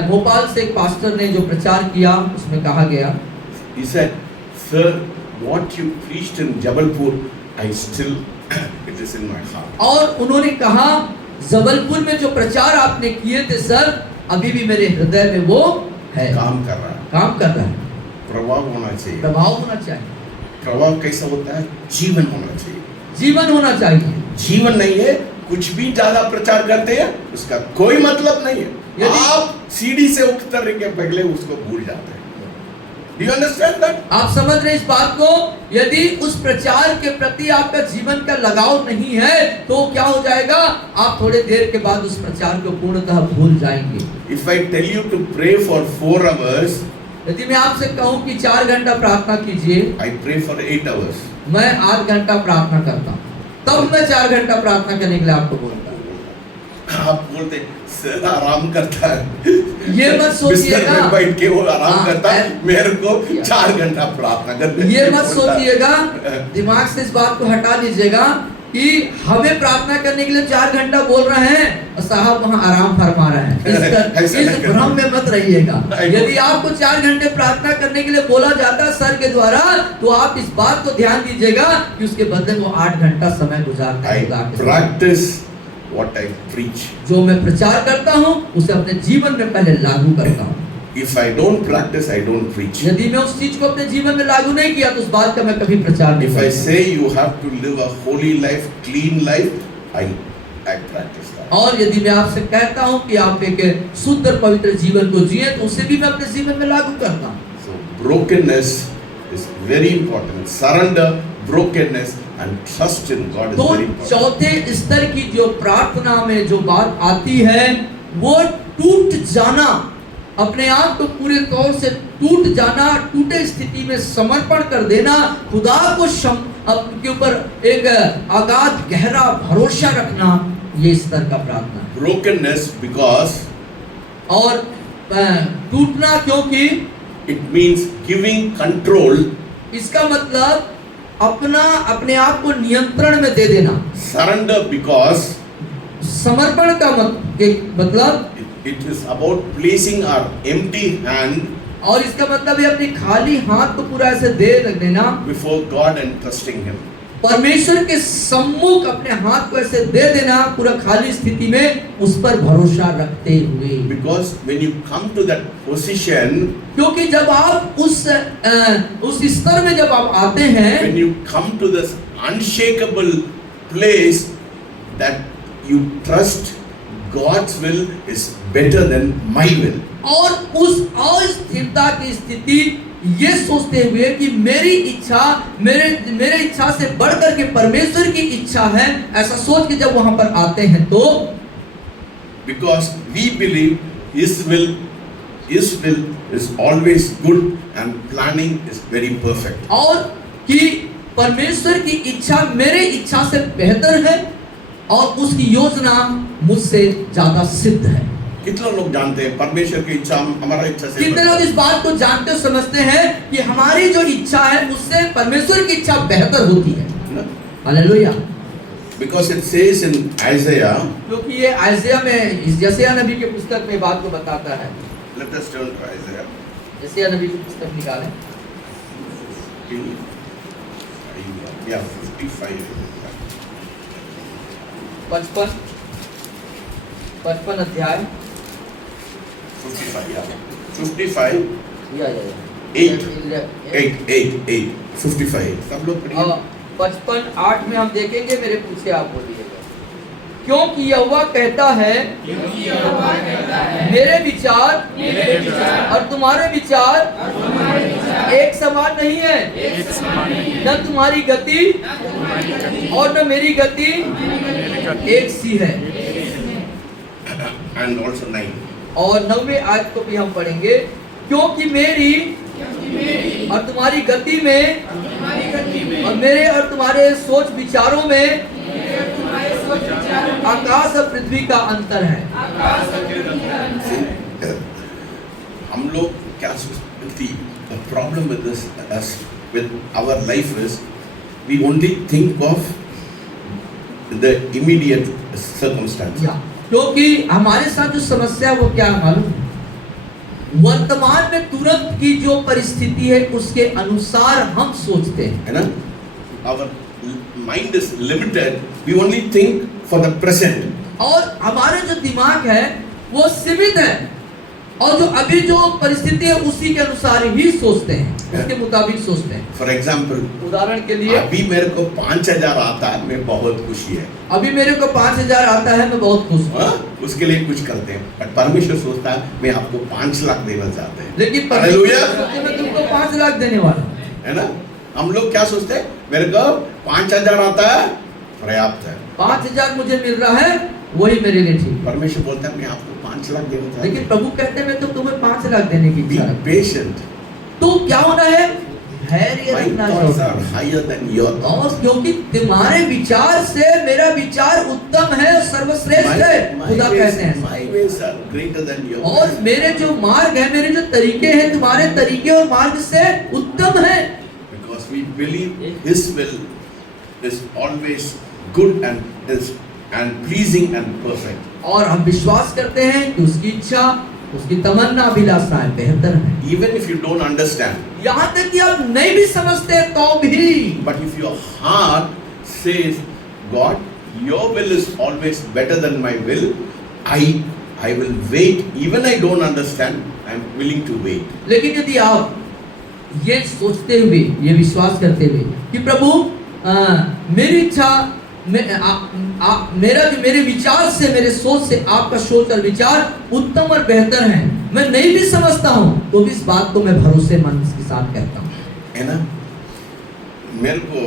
भोपाल से एक पास्टर ने जो प्रचार किया उसमें कहा गया, He said, sir, what you preached in Jabalpur, I still it is in my heart. और उन्होंने कहा जबलपुर में जो प्रचार आपने किए थे सर, अभी भी मेरे हृदय में वो है, काम कर रहा है, काम कर रहा है। प्रभाव होना चाहिए। प्रभाव होना चाहिए। प्रभाव कैसा होता है? जीवन होना चाहिए। जीवन होना चाहिए। जीवन नहीं है, कुछ भी ज्यादा प्रचार करते हैं उसका कोई मतलब नहीं है। आप सीढ़ी से उतरने पहले उसको भूल जाते हैं। Do you understand that? आप समझ रहे इस बात को? यदि उस प्रचार के प्रति आपका जीवन का लगाव नहीं है तो क्या हो जाएगा, आप थोड़े देर के बाद उस प्रचार को पूर्णतः भूल जाएंगे। If I tell you to pray for 4 hours, यदि मैं आपसे कहूं कि 4 घंटा प्रार्थना कीजिए, I pray for 8 hours. मैं 8 घंटा प्रार्थना करता हूं, तब मैं 4 घंटा प्रार्थना करने के लिए आपको बोलता हूं। आप बोलते सर आराम करता है, ये मत सोचिएगा बिस्तर में बैठ के वो आराम करता है, हाँ, मेरे को 4 घंटा प्रार्थना करने ये मत सोचिएगा, दिमाग से इस बात को हटा लीजिएगा कि हमें प्रार्थना करने के लिए 4 घंटा बोल रहे हैं और साहब वहाँ आराम फरमा रहे हैं। इस भ्रम में मत रहिएगा। यदि आपको 4 घंटे प्रार्थना करने के लिए बोला जाता है सर के द्वारा, तो आप इस बात को ध्यान दीजिएगा कि उसके बदले वो 8 घंटा समय गुजारता है। I practice what I preach. जो मैं प्रचार करता हूँ उसे अपने जीवन में पहले लागू करता हूँ। If I don't practice, I don't preach. यदि मैं उस चीज को अपने जीवन में लागू नहीं किया तो उस बात का मैं कभी प्रचार नहीं If I करूंगा। say you have to live a holy life, clean life, I practice that. और यदि मैं आपसे कहता हूँ कि आप एक शुद्ध और पवित्र जीवन को जिए, तो उसे भी मैं अपने जीवन में लागू करता हूँ। So brokenness is very important. Surrender, brokenness, and trust in God is तो very important. चौथे स्तर की जो प्रार्थना में जो बात आती है, वो टूट जाना, अपने आप को पूरे तौर से टूट जाना, टूटे स्थिति में समर्पण कर देना, खुदा को अपने ऊपर एक अगाध गहरा भरोसा रखना, ये स्तर का प्रार्थना है। Brokenness because और टूटना क्योंकि it means giving control. इसका मतलब अपने आप को नियंत्रण में दे देना। Surrender because समर्पण का मतलब it is about placing our empty hand और इसका मतलब है अपनी खाली हाथ को पूरा ऐसे दे देना before God and trusting Him. परमेश्वर के सम्मुख अपने हाथ को ऐसे दे देना पूरा खाली स्थिति में, उस पर भरोसा रखते हुए। Because when you come to that position, क्योंकि जब आप उस स्तर में जब आप आते हैं, when you come to this unshakable place that you trust God's will is better than my will. और उस अस्थिरता की स्थिति ये सोचते हुए कि मेरी इच्छा मेरे इच्छा से बढ़कर के परमेश्वर की इच्छा है, ऐसा सोच के जब वहां पर आते हैं तो Because we believe His will is always good and planning is very perfect. और कि परमेश्वर की इच्छा मेरे इच्छा से बेहतर है और उसकी योजना मुझसे ज्यादा सिद्ध है। कितने लोग जानते हैं परमेश्वर की इच्छा हमारा इच्छा से कितने लोग इस बात को जानते और समझते हैं कि हमारी जो इच्छा है उससे परमेश्वर की इच्छा बेहतर होती है। Hallelujah. Because it says in Isaiah, क्योंकि ये आइज़ाया में यशायाह नबी के पुस्तक में बात को बताता है। let us turn to Isaiah. यशायाह नबी की पुस्तक निकालें। Yeah, 55. 55 अध्याय 55, yeah. 55, या 8, 55. सब लोग पढ़िए। 55:8 में हम देखेंगे, मेरे पीछे आप बोलिएगा। क्योंकि यहोवा कहता है मेरे विचार और तुम्हारे विचार एक समान नहीं है, न तुम्हारी गति और न मेरी गति एक सी है। And also 9. और 9वें आयत को भी हम पढ़ेंगे। क्योंकि मेरी और तुम्हारी गति में और मेरे और तुम्हारे सोच विचारों में आकाश और पृथ्वी का अंतर है। हम लोग क्या सोचते हैं? The problem with this, as with our life is, we only think of the immediate circumstance. क्योंकि हमारे साथ जो समस्या है वो क्या मालूम? वर्तमान में तुरंत की जो परिस्थिति है उसके अनुसार हम सोचते हैं, है ना? Our mind is limited. We only think for the present. और हमारे जो दिमाग है वो सीमित है और जो अभी जो परिस्थिति है उसी के अनुसार ही सोचते हैं, उसके मुताबिक सोचते हैं। For example, उदाहरण के लिए अभी मेरे को 5,000 आता है, मैं बहुत खुशी है। अभी मेरे को 5,000 आता है, मैं बहुत खुश हूँ। उसके लिए कुछ करते हैं, बट परमेश्वर सोचता है मैं आपको 5 लाख देना चाहते हैं। लेकिन हालेलुया, मैं तुमको 5 लाख देने वाला हूँ, है ना? हम लोग क्या सोचते हैं? मेरे को 5,000 आता है, पर्याप्त है। 5,000 मुझे मिल रहा है, वही मेरे लिए ठीक। परमेश्वर बोलता है मैं आपको 5 लाख देना चाहता हूं। लेकिन प्रभु कहते हैं मैं तो तुम्हें 5 लाख देने की इच्छा रखता हूं। पेशेंट। तो क्या होना है? धैर्य रखना चाहिए। और क्योंकि तुम्हारे विचार से मेरा विचार उत्तम है और सर्वश्रेष्ठ है, खुदा कहते हैं। और मेरे जो मार्ग है, मेरे जो तरीके हैं, तुम्हारे तरीके और मार्ग से उत्तम है। Because we believe His will is always good and pleasing and perfect. और हम विश्वास करते हैं कि उसकी इच्छा, उसकी तमन्ना, अभिलाषाएं बेहतर है। Even if you don't understand, यहाँ तक कि आप नहीं भी समझते तो भी, but if your heart says, God, your will is always better than my will, I will wait. Even I don't understand, I am willing to wait. लेकिन यदि आप ये सोचते हुए, ये विश्वास करते हुए कि प्रभु मेरी इच्छा, मेरा जो मेरे विचार से, मेरे सोच से आपका सोच और विचार उत्तम और बेहतर है, मैं नहीं भी समझता हूँ तो भी इस बात को मैं भरोसेमंद के साथ कहता हूँ, है ना? मेरे को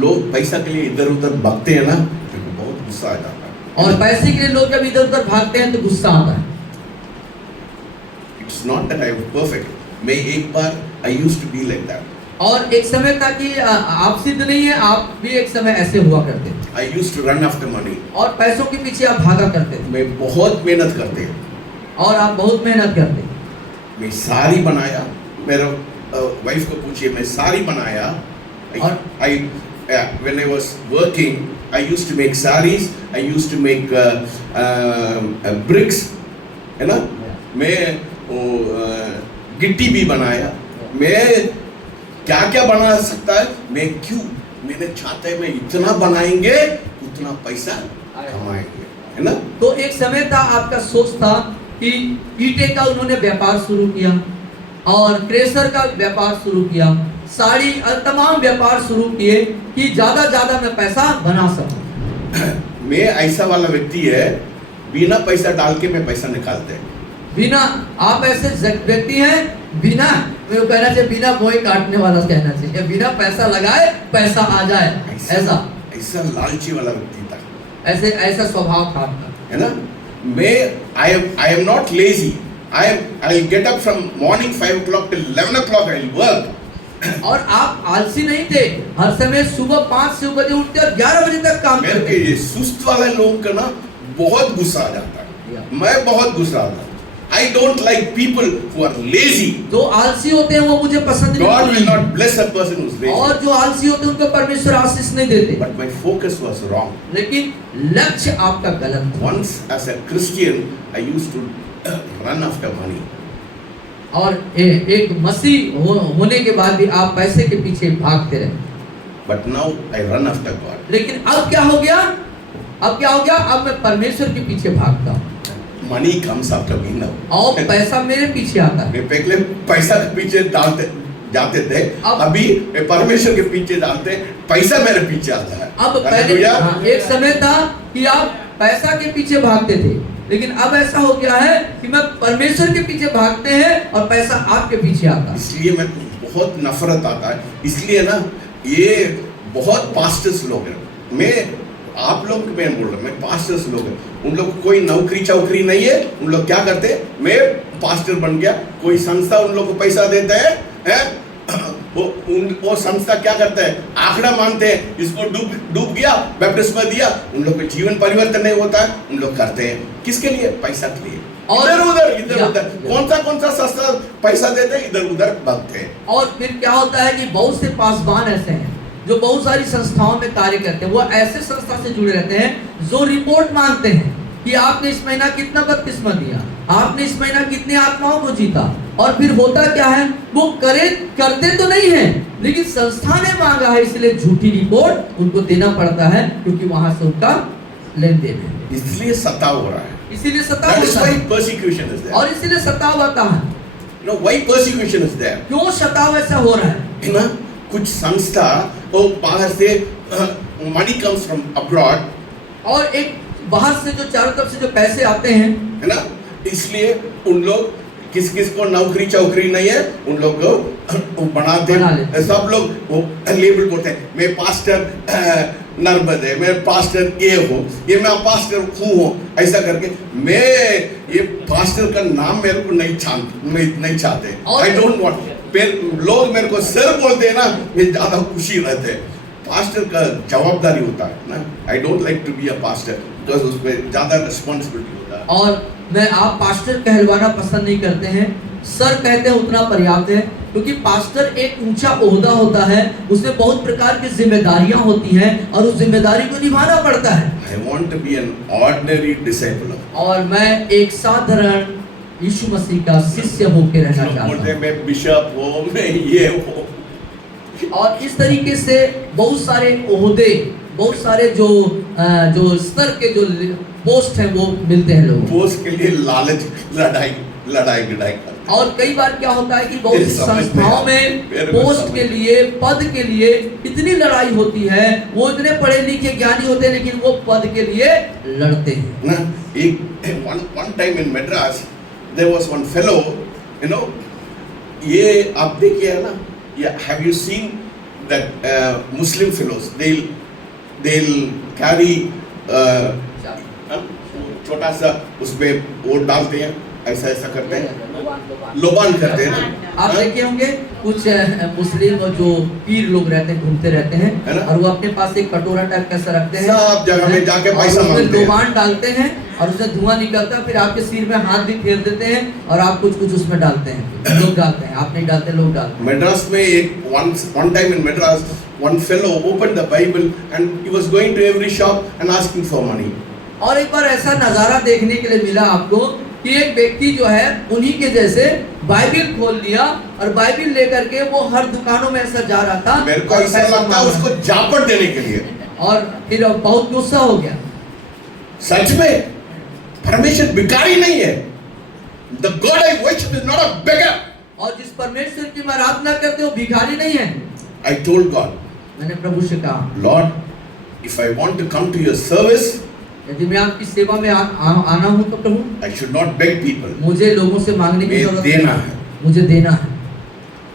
लोग पैसा के लिए इधर उधर भागते हैं ना, मेरे को बहुत गुस्सा आ जाता है। और पैसे के लिए लोग जब इधर उधर भागते हैं तो गुस्सा आता है। It's not that I am perfect. मैं एक बार I used to be like that. और एक समय था कि आप सिद्ध नहीं है, आप भी एक समय ऐसे हुआ करते थे। I used to run after money. और पैसों के पीछे आप भागा करते थे। मैं बहुत मेहनत करते, और आप बहुत मेहनत करते। मैं साड़ी बनाया, मेरा वाइफ को पूछिए, मैं साड़ी बनाया। When I was working, I used to make sarees, I used to make bricks, है ना? मैं गिट्टी भी बनाया। मैं क्या क्या बना सकता है, मैं क्यों, मैंने चाहता है मैं इतना बनाएंगे उतना पैसा कमाएंगे, है ना? तो एक समय था, आपका सोच था कि ईंटे का उन्होंने व्यापार शुरू किया और क्रेशर का व्यापार शुरू किया, साड़ी और तमाम व्यापार शुरू किए कि ज्यादा मैं पैसा बना सकूं। मैं ऐसा वाला व्यक्ति है, बिना पैसा डाल के मैं पैसा निकालते हैं। बिना, आप ऐसे व्यक्ति हैं, बिना, मैं कहना चाहिए बिना बोए काटने वाला कहना चाहिए, बिना पैसा लगाए पैसा आ जाए, ऐसा लालची वाला व्यक्ति था, ऐसा स्वभाव था आपका, है ना? मैं I am not lazy. I'll get up from morning 5 o'clock till 11 o'clock I'll work. और आप आलसी नहीं थे, हर समय सुबह 5 बजे उठते और 11 बजे तक काम करते। मेरे ये सुस्त वाले लोगों का ना बहुत गुस्सा आ जाता है, मैं बहुत गुस्सा आता हूँ। I don't like people who are lazy. जो आलसी होते हैं वो मुझे पसंद नहीं। God will not bless a person who's lazy. और जो आलसी होते हैं उनको परमेश्वर आशीष नहीं देते। But my focus was wrong. लेकिन लक्ष्य आपका गलत था। Once as a Christian, I used to run after money. और एक मसीह होने के बाद भी आप पैसे के पीछे भागते रहे। But now I run after God. लेकिन अब क्या हो गया? अब मैं परमेश्वर के पीछे भागता हूँ। Money comes after me now. और पैसा मेरे पीछे आता है। मैं पहले पैसा के पीछे जाते थे, अभी मैं परमेश्वर के पीछे डालते, पैसा मेरे पीछे आता है। अब पहले एक समय था कि आप पैसा के पीछे भागते थे, लेकिन अब ऐसा हो गया है कि मैं परमेश्वर के पीछे भागते हैं और पैसा आपके पीछे आता है। इसलिए मैं बहुत नफरत आता है, इसलिए ना ये बहुत पास्टर्स लोग हैं, मैं आप लोग मैं बोल रहा हूँ, मैं पास्टर्स लोग हैं, उन लोग कोई नौकरी नहीं है, उन लोग क्या करते हैं, मैं पास्टर बन गया, कोई संस्था उन लोग को पैसा देता है, वो संस्था क्या करता है, आंकड़ा मानते हैं, इसको डूब गया, बैप्टिस्मा दिया, उन लोग का जीवन परिवर्तन नहीं होता है, उन लोग करते हैं किसके लिए, पैसा के लिए, इधर उधर कौन सा संस्था पैसा देते हैं, इधर उधर भागते हैं। और फिर क्या होता है कि बहुत से पासवान ऐसे हैं जो बहुत सारी संस्थाओं में कार्य करते हैं, वो ऐसे संस्था से जुड़े रहते हैं जो रिपोर्ट मांगते हैं कि आपने इस महीना कितना बपतिस्मा दिया, आपने इस महीना कितने आत्माओं को जीता, और फिर होता क्या है, वो करते तो नहीं है, लेकिन संस्था ने मांगा है, इसलिए झूठी रिपोर्ट उनको देना पड़ता है, क्योंकि वहां से उनका लेन देन है, इसलिए सताव हो रहा है, इसीलिए सताव होता है, persecution is there. और इसीलिए सताव आता है। Why persecution is there? क्यों सताव ऐसा हो रहा है ना? कुछ संस्था वो बाहर से मनी कम्स फ्रॉम अब्रॉड, और एक बाहर से जो चारों तरफ से जो पैसे आते हैं, है ना, इसलिए उन लोग किस को नौकरी नहीं है, उन लोग को बनाते हैं, सब लोग वो लेबल बोलते हैं, मैं पास्टर नर्मद है, मैं पास्टर ये हूँ, ये मैं पास्टर हूँ, ऐसा करके मैं ये पास्टर का नाम मेरे को नहीं चाहते, आई डोंट वांट। लोग मेरे को सर बोलते हैं ना, मैं ज्यादा खुशी रहते हैं, पास्टर का जवाबदारी होता है ना, I don't like to be a pastor, because उसमें ज्यादा रिस्पॉन्सिबिलिटी होता है। और मैं आप पास्टर कहलवाना पसंद नहीं करते हैं, सर कहते हैं उतना पर्याप्त है, क्योंकि पास्टर एक ऊंचा ओहदा होता है, उसमें बहुत प्रकार की जिम्मेदारियां होती हैं और उस जिम्मेदारी को निभाना पड़ता है। I want to be an ordinary disciple of और मैं एक साधारण यीशु मसीह का शिष्य होकर रहना लोग चाहता बोलते हैं हूँ। मैं बिशप हो, मैं ये हो। और इस तरीके से बहुत सारे ओहदे, बहुत सारे जो स्तर के जो पोस्ट हैं वो मिलते हैं लोगों को। पोस्ट के लिए लालच, लड़ाई करते हैं। और कई बार क्या होता है कि बहुत सी समझते हैं। संस्थाओं में मेरे पोस्ट समझ- के लिए, पद के लिए इतनी लड़ाई होती है, वो इतने पढ़े लिखे ज्ञानी होते हैं लेकिन वो पद के लिए लड़ते हैं ना। एक one time in Madras there was one fellow, you know, ये आप देखिए ना, ये have you seen that Muslim fellows they'll carry छोटा सा उसपे वो डालते हैं, ऐसा करते हैं, लोबान करते हैं ना। आप देखे होंगे कुछ मुस्लिम और जो पीर लोग रहते हैं, घूमते रहते हैं है ना? और वो अपने पास एक कटोरा टाइप कैसा रखते हैं, सब जगह में जाके और पैसा उसमें मांगते हैं। लोबान डालते हैं और उससे धुआं निकलता है, फिर आपके सिर में हाथ भी फेर देते हैं और आप कुछ उसमें डालते हैं। लोग डालते हैं, आप नहीं डालते, लोग डालते हैं। Madras में एक one time in Madras one fellow opened the Bible and he was going to every shop and asking for money. और एक बार ऐसा नजारा देखने के लिए मिला आपको कि एक व्यक्ति जो है उन्हीं के जैसे बाइबिल खोल लिया और बाइबिल लेकर के वो हर दुकानों में ऐसा जा रहा था। मेरे को और ऐसा पैसा लगता है मांग उसको रहा जापट देने के लिए। था। और फिर बहुत गुस्सा हो गया। सच में परमेश्वर भिखारी नहीं है। The God I worship is not a beggar. और जिस परमेश्वर की मैं आराधना करते हो भिखारी नहीं है। I told God, मैंने प्रभु से कहा, Lord, if I want to come to your service, यदि मैं आपकी सेवा में आना हूँ तो प्रभु I should not beg people. मुझे लोगों से मांगने की मुझे जरूरत देना नहीं है। मुझे देना है।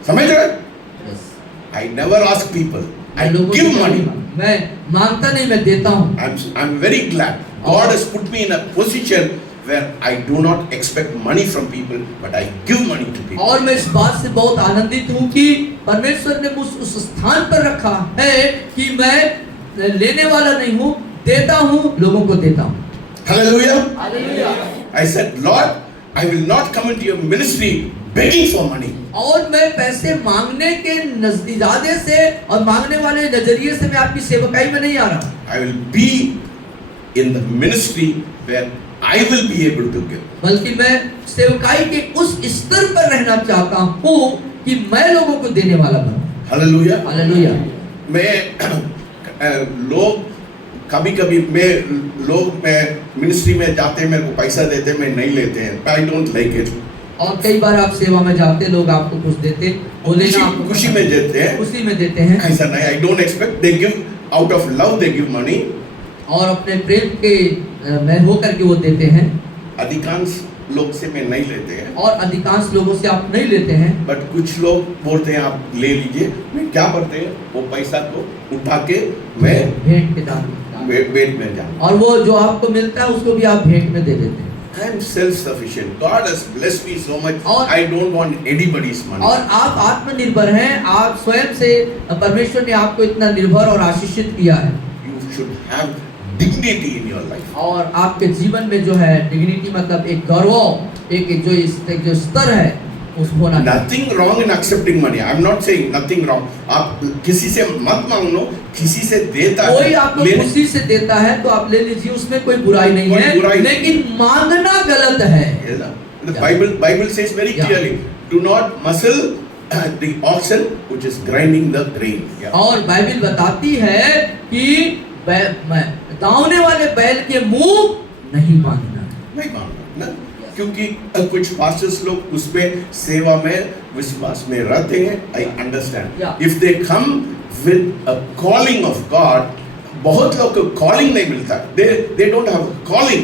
समझ रहे? Yes. I never ask people. I मैं लोगों से give नहीं money. मांगता। मैं मांगता नहीं, मैं देता हूँ। I'm very glad. God has put me in a position where I do not expect money from people, but I give money to people. और मैं इस बात से बहुत आनंदित हूँ कि परमेश्वर ने मुझे उस स्थान पर रखा है कि मैं लेने वाला नहीं हूँ, देता हूँ, लोगों को देता हूँ। Hallelujah. Hallelujah. I said, Lord, I will not come into your ministry begging for money. और मैं पैसे मांगने के इरादे से और मांगने वाले नजरिए से मैं आपकी सेवकाई में नहीं आ रहा। I will be in the ministry where I will be able to give. बल्कि मैं सेवकाई के उस स्तर पर रहना चाहता हूँ कि मैं लोगों को देने वाला बनूं। Hallelujah. हालेलुया। मैं लोग कभी मैं मिनिस्ट्री में जाते हैं, मेरे को पैसा देते हैं, मैं नहीं लेते हैं। I don't like it. और कई बार आप सेवा में जाते, लोग आपको कुछ देते, बोले ना आपको खुशी में देते हैं। खुशी में देते हैं। ऐसा नहीं, I don't expect. They give out of love, they give money. और अपने प्रेम के में होकर के वो देते हैं। अधिकांश लोग से मैं नहीं लेते हैं, और अधिकांश लोगों से आप नहीं लेते हैं। बट कुछ लोग बोलते हैं आप ले लीजिए। मैं क्या करते हैं, वो पैसा को उठा के मैं भेंट के दान बेड में जाऊँ। और वो जो आपको मिलता है उसको भी आप भेंट में दे देते हैं। I am self-sufficient. God has blessed me so much. और- I don't want anybody's money. और आप आत्मनिर्भर हैं, आप स्वयं से, परमेश्वर ने आपको इतना निर्भर और आशीषित किया है। You should have dignity in your life. और आपके जीवन में जो है डिग्निटी मतलब एक गौरव, एक जो स्तर है उस होना चाहिए। Nothing wrong in accepting money. I'm not saying nothing wrong. आप किसी से मत मांगो, किसी से देता है, कोई आपको लेने- खुशी से देता है तो आप ले लीजिए, उसमें कोई बुराई नहीं कोई है, बुराई नहीं। लेकिन मांगना गलत है। Yes, sir. The Yeah. Bible says very Yeah. clearly, do not muzzle the oxen which is grinding the grain. Yeah. और बाइबल बताती है कि दावने वाले बैल के मुंह नहीं बांधना। नहीं मांगना ना, क्योंकि कुछ पास्टर्स लोग उसमें सेवा में विश्वास में रहते हैं। I understand. Yeah. If they come with a calling of God, बहुत लोग को calling नहीं मिलता। They don't have a calling.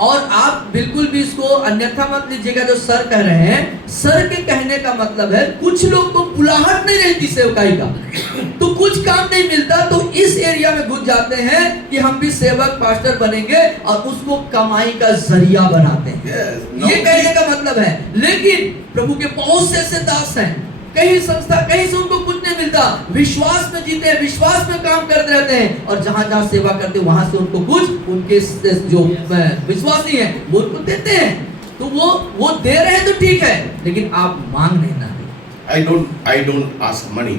और आप बिल्कुल भी इसको अन्यथा मत लीजिएगा जो सर कह रहे हैं। सर के कहने का मतलब है कुछ लोग को बुलाहट नहीं रहती सेवकाई का, तो कुछ काम नहीं मिलता तो इस एरिया में घुस जाते हैं कि हम भी सेवक पास्टर बनेंगे और उसको कमाई का जरिया बनाते हैं। Yes. ये कहने का मतलब है। लेकिन प्रभु के बहुत से ऐसे दास हैं, कहीं संस्था कहीं से उनको कुछ नहीं मिलता, विश्वास में जीते हैं, विश्वास में काम करते रहते हैं और जहां जहां सेवा करते हैं वहां से उनको कुछ उनके जो विश्वासी हैं वो उनको देते हैं। तो वो दे रहे हैं तो ठीक है, लेकिन आप मांग नहीं ना। I don't ask money.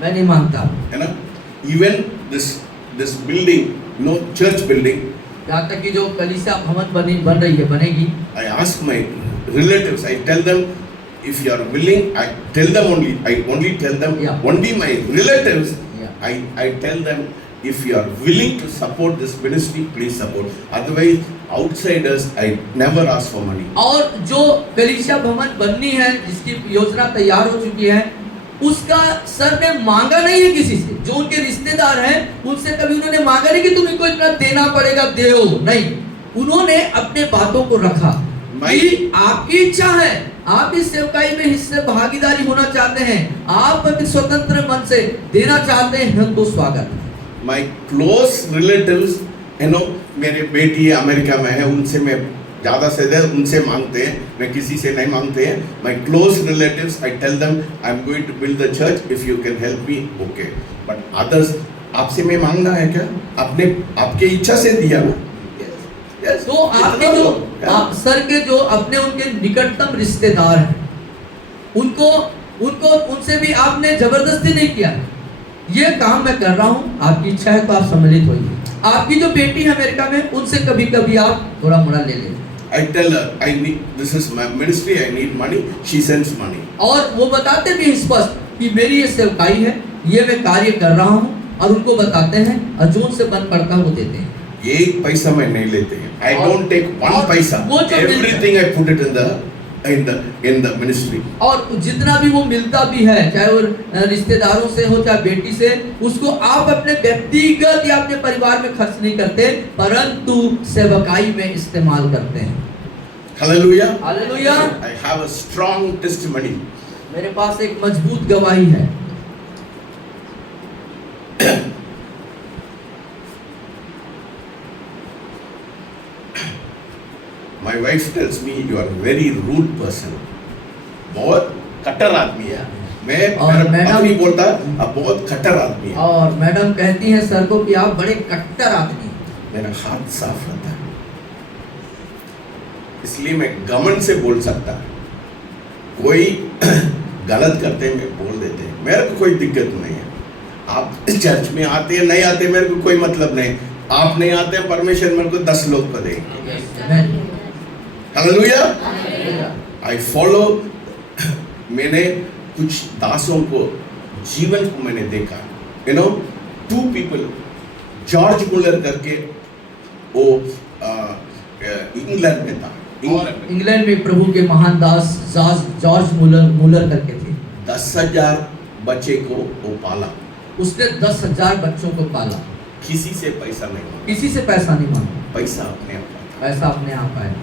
मैं नहीं मांगता। है ना? Even this building, church building, यहाँ तक कि जो कलीसिया भवन बन रही है, बनेगी, I ask my relatives, I tell them, if you are willing, I only tell them, Yeah. only my relatives, Yeah. I tell them, if you are willing to support this ministry, please support. Otherwise, outsiders, I never ask for money. और जो कलीसिया भवन बननी है, जिसकी योजना तैयार हो चुकी है, उसका सर ने मांगा नहीं है किसी से। जो उनके रिश्तेदार हैं, उनसे कभी उन्होंने मांगा नहीं कि तुम्हें को इतना देना पड़ेगा, दो नहीं। उन्होंने अपने बातों को रखा कि आपकी इच्छा है, आप इस सेवकाई में हिस्से भागीदारी होना चाहते हैं, आप अपने स्वतंत्र मन से देना चाहते हैं, तो स्वागत है। My close relatives, मेरे बेटी अमेरिका में है, उनसे मैं ज़्यादा से ज़्यादा उनसे मांगते हैं, मैं किसी से नहीं मांगते हैं। My close relatives, I tell them, I'm going to build the church, if you can help me, okay. But others, आपसे मैं मांगना है क्या? आपके इच्छा से दिया ना? Yes. तो आपके जो सर के जो अपने उनके निकटतम रिश्तेदार हैं, उनको उनसे भी आपने जबरदस्ती नहीं किया। ये काम मैं कर रहा हूँ, आपकी इच्छा है तो आप सम्मिलित होइए। आपकी जो बेटी है अमेरिका में, उनसे कभी कभी आप थोड़ा मोड़ा ले लें। I tell her, this is my ministry, I need money, she sends money. और वो बताते भी स्पष्ट कि मेरी ये सेवकाई है, ये मैं कार्य कर रहा हूँ, और उनको बताते हैं, और जो उनसे बन पड़ता है वो देते हैं। एक पैसा मैं नहीं लेते हैं। I don't take one पैसा. Everything I put it in the ministry. और जितना भी वो मिलता भी है, चाहे वो रिश्तेदारों से हो चाहे बेटी से, उसको आप अपने व्यक्तिगत या अपने परिवार में खर्च नहीं करते, परंतु सेवकाई में इस्तेमाल करते हैं। Hallelujah. Hallelujah. I have a strong testimony. मेरे पास एक मजबूत गवाही है। My wife tells me you are a very rude person. बहुत कट्टर आदमी है। मैं अपनी बोलता अब बहुत कट्टर आदमी है। और मैडम कहती हैं सर को कि आप बड़े कट्टर आदमी हैं। मेरा हाथ साफ रहता है, इसलिए मैं घमंड से बोल सकता। कोई गलत करते हैं, मैं बोल देते हैं, मेरे को कोई दिक्कत नहीं है। आप चर्च में आते हैं नहीं आते मेरे को कोई मतलब नहीं। आप नहीं आते हैं, परमेश्वर मेरे को 10 लोग को देंगे। हालेलुया। I follow. मैंने कुछ दासों को जीवन को मैंने देखा। 2 people, जॉर्ज मुलर करके वो इंग्लैंड में था। इंग्लैंड में प्रभु के महान दास जॉर्ज मुलर करके थे। 10,000 बच्चे को वो पाला। उसने 10,000 बच्चों को पाला। किसी से पैसा नहीं मांगा। किसी से पैसा नहीं मांगा। पैसा अपने आप आता। पैसा अपने आप आए।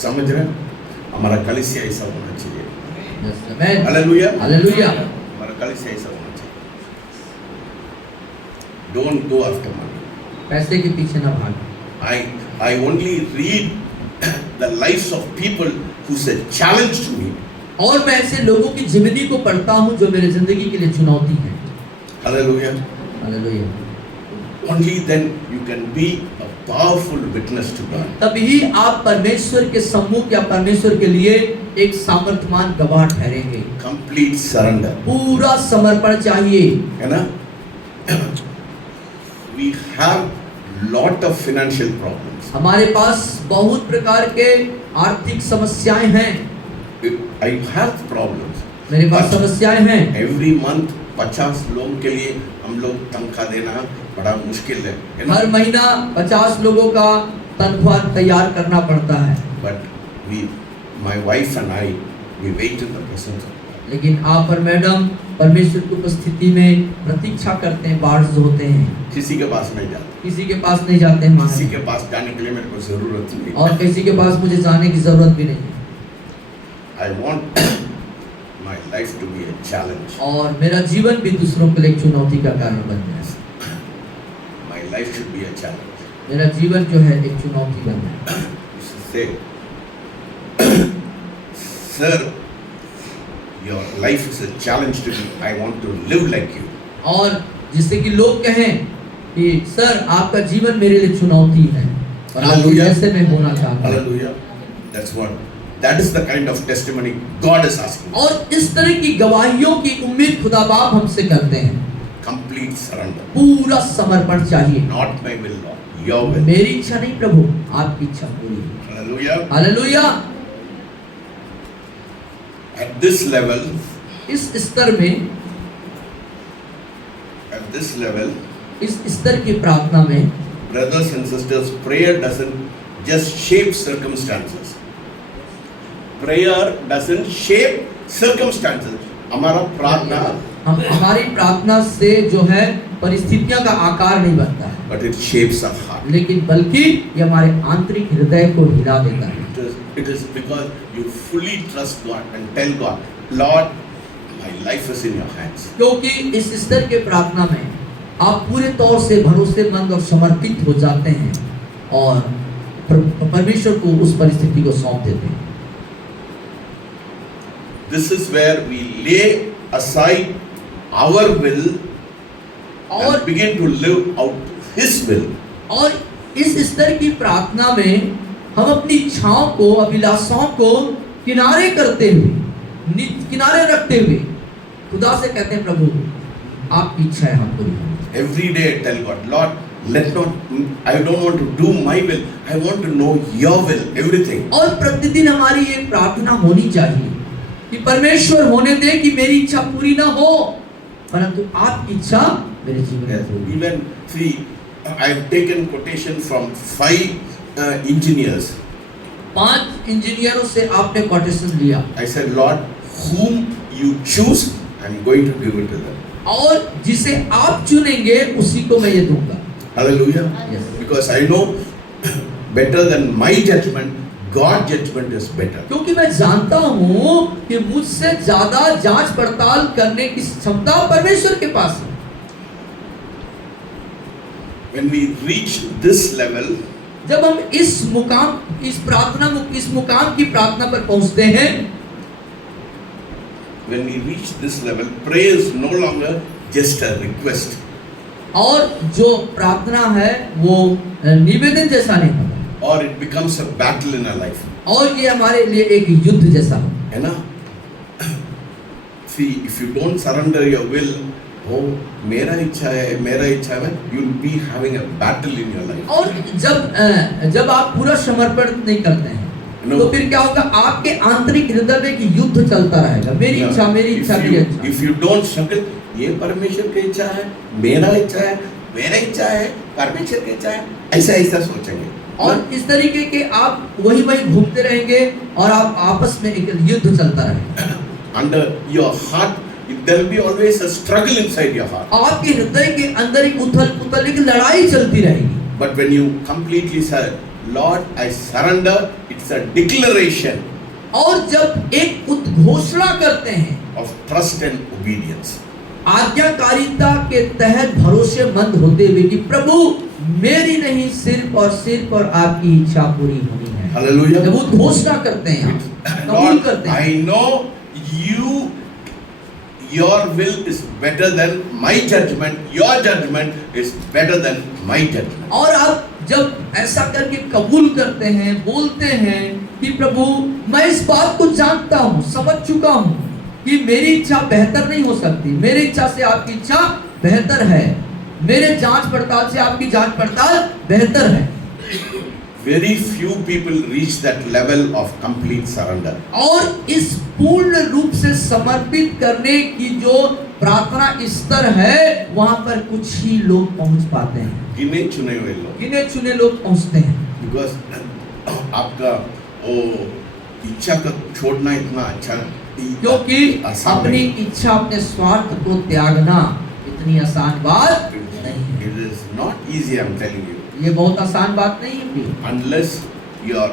समझ रहे? हमारा कलीसिया ऐसा होना चाहिए। Amen. हालेलुया। हालेलुया। हमारा कलीसिया ऐसा होना चाहिए। Don't go after money. पैसे के पीछे ना भागो। I only read the lives of people who said challenge to me. और मैं ऐसे लोगों की जिंदगी को पढ़ता हूँ जो मेरे जिंदगी के लिए चुनौती है। Hallelujah. Hallelujah. Only then you can be a powerful witness to God. तभी आप परमेश्वर के सम्मुख या परमेश्वर के लिए एक सामर्थ्यवान गवाह ठहरेंगे। Complete surrender. पूरा समर्पण चाहिए, है ना? We have lot of financial problems. हमारे पास बहुत प्रकार के आर्थिक समस्याएं हैं। I have problems. मेरे पास समस्याएं हैं। Every month 50 लोगों के लिए हम लोग तनख्वाह देना बड़ा मुश्किल है ना? हर महीना 50 लोगों का तनख्वाह तैयार करना पड़ता है। But my wife and I, we wait in the presence of God. लेकिन आप और मैडम परमेश्वर की उपस्थिति में प्रतीक्षा करते हैं, बार्स होते हैं। किसी के पास नहीं जाते। किसी के पास नहीं जाते हैं किसी के पास जाने के लिए मेरे को जरूरत नहीं। और किसी के पास मुझे जाने की जरूरत भी नहीं। I want my life to be a challenge. और मेरा जीवन भी दूसरों के लिए एक चुनौती का कारण बन जाए। My life should be a challenge. मेरा जीवन जो है एक चुनौती बन जाए। You should say, Sir, your life is a challenge to me. I want to live like you. और जिससे कि लोग कहें कि सर आपका जीवन मेरे लिए चुनौती है और आप Hallelujah. जैसे मैं होना चाहता हूँ। Hallelujah. That's what That is the kind of testimony God is asking. और इस तरह की गवाहियों की उम्मीद खुदा बाप हमसे करते हैं। Complete surrender. पूरा समर्पण चाहिए। Not my will, Lord. Your will. मेरी इच्छा नहीं प्रभु, आपकी इच्छा पूरी हो। Hallelujah. Hallelujah. At this level, इस स्तर में, at this level, इस स्तर की प्रार्थना में, brothers and sisters, prayer doesn't just shape circumstances. Prayer doesn't shape circumstances. हमारा प्रार्थना, हमारी प्रार्थना से जो है परिस्थितियों का आकार नहीं बनता है, but it shapes our heart. लेकिन बल्कि ये हमारे आंतरिक हृदय को हिला देता है। It is because you fully trust God and tell God, Lord, my life is in your hands. क्योंकि इस स्तर के प्रार्थना में आप पूरे तौर से भरोसेमंद और समर्पित हो जाते हैं और परमेश्वर को उस परिस्थिति को सौंप देते हैं। This is where we lay aside our will और and begin to live out His will. और इस स्तर की प्रार्थना में हम अपनी इच्छाओं को, अभिलाषाओं को किनारे करते हुए, किनारे रखते हुए खुदा से कहते हैं, प्रभु आपकी इच्छा है हम पूरी करें। Every day I tell God, Lord, I don't want to do my will. I want to know your will, everything. और प्रतिदिन हमारी एक प्रार्थना होनी चाहिए कि परमेश्वर होने दे कि मेरी इच्छा पूरी ना हो, परंतु आपकी इच्छा मेरे जीवन में पूरी। Even see, I have taken quotation from 5 engineers. 5 इंजीनियरों से आपने कोटेशन लिया। I said, Lord, whom you choose, I'm going to give it to them. और जिसे आप चुनेंगे उसी को मैं ये दूंगा। Hallelujah. Yes. Because I know better than my judgment, God's judgment is better. क्योंकि मैं जानता हूँ कि मुझसे ज्यादा जांच पड़ताल करने की क्षमता परमेश्वर के पास है। When we reach this level, जब हम इस मुकाम की प्रार्थना पर पहुंचते हैं, when we reach this level, prayer is no longer just a request. और जो प्रार्थना है वो निवेदन जैसा नहीं होता, Or it becomes a battle in our life. और ये हमारे लिए एक युद्ध जैसा हो। है ना? See, if you don't surrender your will, oh, मेरा इच्छा है, you'll be having a battle in your life. और जब आप पूरा समर्पण नहीं करते हैं, तो फिर क्या होगा? आपके आंतरिक हृदय में एक युद्ध चलता रहेगा, मेरी इच्छा, मेरी इच्छा, मेरी इच्छा। If you don't struggle, ये परमेश्वर की इच्छा है, मेरा इच्छा है, मेरा इच्छा है, परमेश्वर की इच्छा है, ऐसा सोचेंगे। और इस तरीके के आप वही घूमते रहेंगे और आप आपस में एक युद्ध चलता रहेगा। Under your heart, there will be always a struggle inside your heart. आपके हृदय के अंदर एक उथल-पुथल, एक लड़ाई चलती रहेगी। But when you completely say, Lord, I surrender, it's a declaration और जब एक उद्घोषणा करते हैं of trust and obedience. आज्ञाकारिता के तहत भरोसेमंद होते हुए कि प्रभु मेरी नहीं सिर्फ और आपकी इच्छा पूरी होनी है। Hallelujah. जब उद्घोषणा करते हैं, कबूल Lord, करते हैं, I know your will is better than my judgment. Your judgment is better than my judgment. और आप जब ऐसा करके कबूल करते हैं, बोलते हैं कि प्रभु मैं इस बात को जानता हूँ, समझ चुका हूँ कि मेरी इच्छा बेहतर नहीं हो सकती, मेरी इच्छा से आपकी इच्छा बेहतर है, मेरे जांच पड़ताल से आपकी जांच पड़ताल बेहतर है। Very few people reach that level of complete surrender. और इस पूर्ण रूप से समर्पित करने की जो प्रार्थना स्तर है, वहां पर कुछ ही लोग पहुंच पाते हैं, गिने चुने हुए लोग। गिने चुने लोग पहुंचते हैं। Because आपका वो इच्छा का छोड़ना इतना अच्छा, क्योंकि अपनी इच्छा, अपने स्वार्थ को त्यागना इतनी आसान बात नहीं है। It is not easy, I'm telling you. ये बहुत आसान बात नहीं है। Unless you are